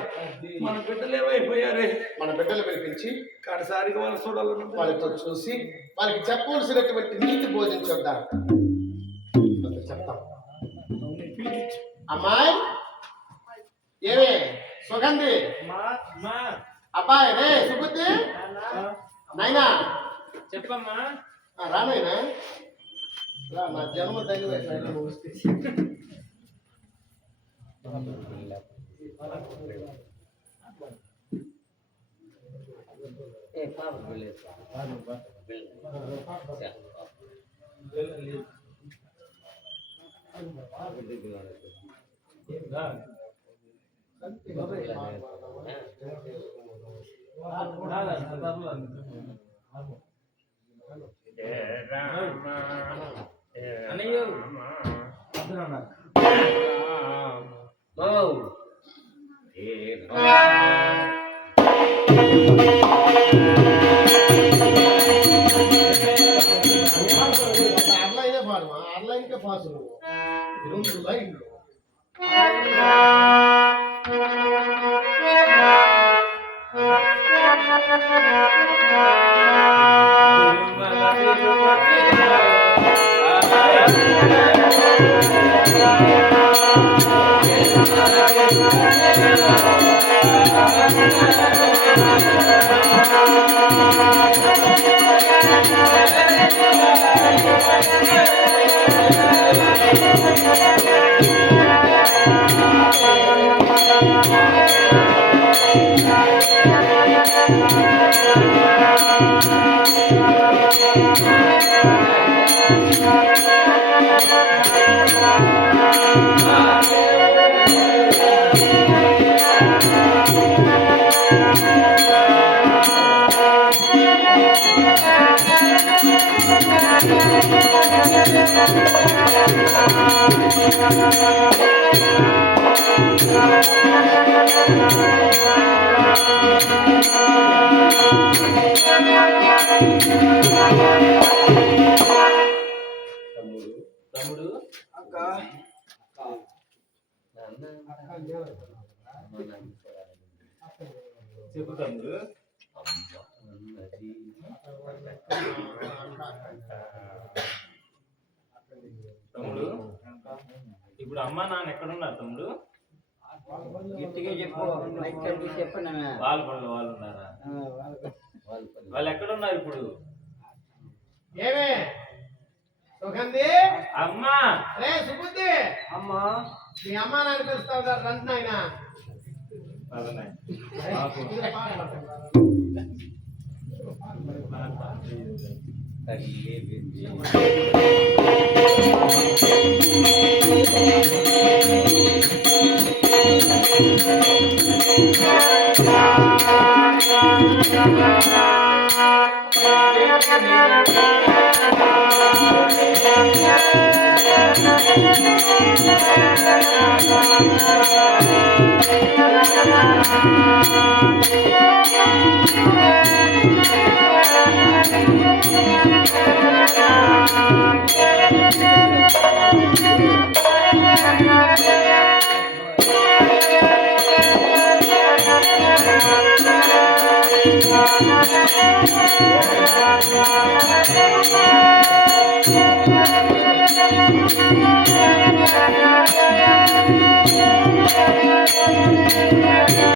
మన బిడ్డలు ఏమైపోయారే? మన బిడ్డలు పిలిపించి కడసారిగా వాళ్ళు చూడాలను వాళ్ళతో చూసి వాళ్ళకి చెప్పవలసినటువంటి నీతి బోధించొద్దా చెప్తాం. అమ్మాయి ఏమే సుగంధి, అబ్బాయి రే సుబుద్ధి, నాయనా చెప్పమ్మా. రానాయనా రా, నా జన్మ తల్లి. ఆన్లైన్ పాస్ లైన్ తమ్ముడు అక్క చెప్పు తమ్ముడు. తమ్ముడు ఇప్పుడు అమ్మ నాన్న ఎక్కడున్నారు తమ్ముడు? గట్టిగా చెప్పు, చెప్పండి. వాళ్ళు ఉన్నారా? వాళ్ళు ఎక్కడున్నారు ఇప్పుడు? ఏమే సుగంధి, అమ్మా రే సుబుద్ధి, అమ్మా మీ అమ్మ నాన్న పిలుస్తావు కదా, రండి నాయనా. తల్లి Thank you.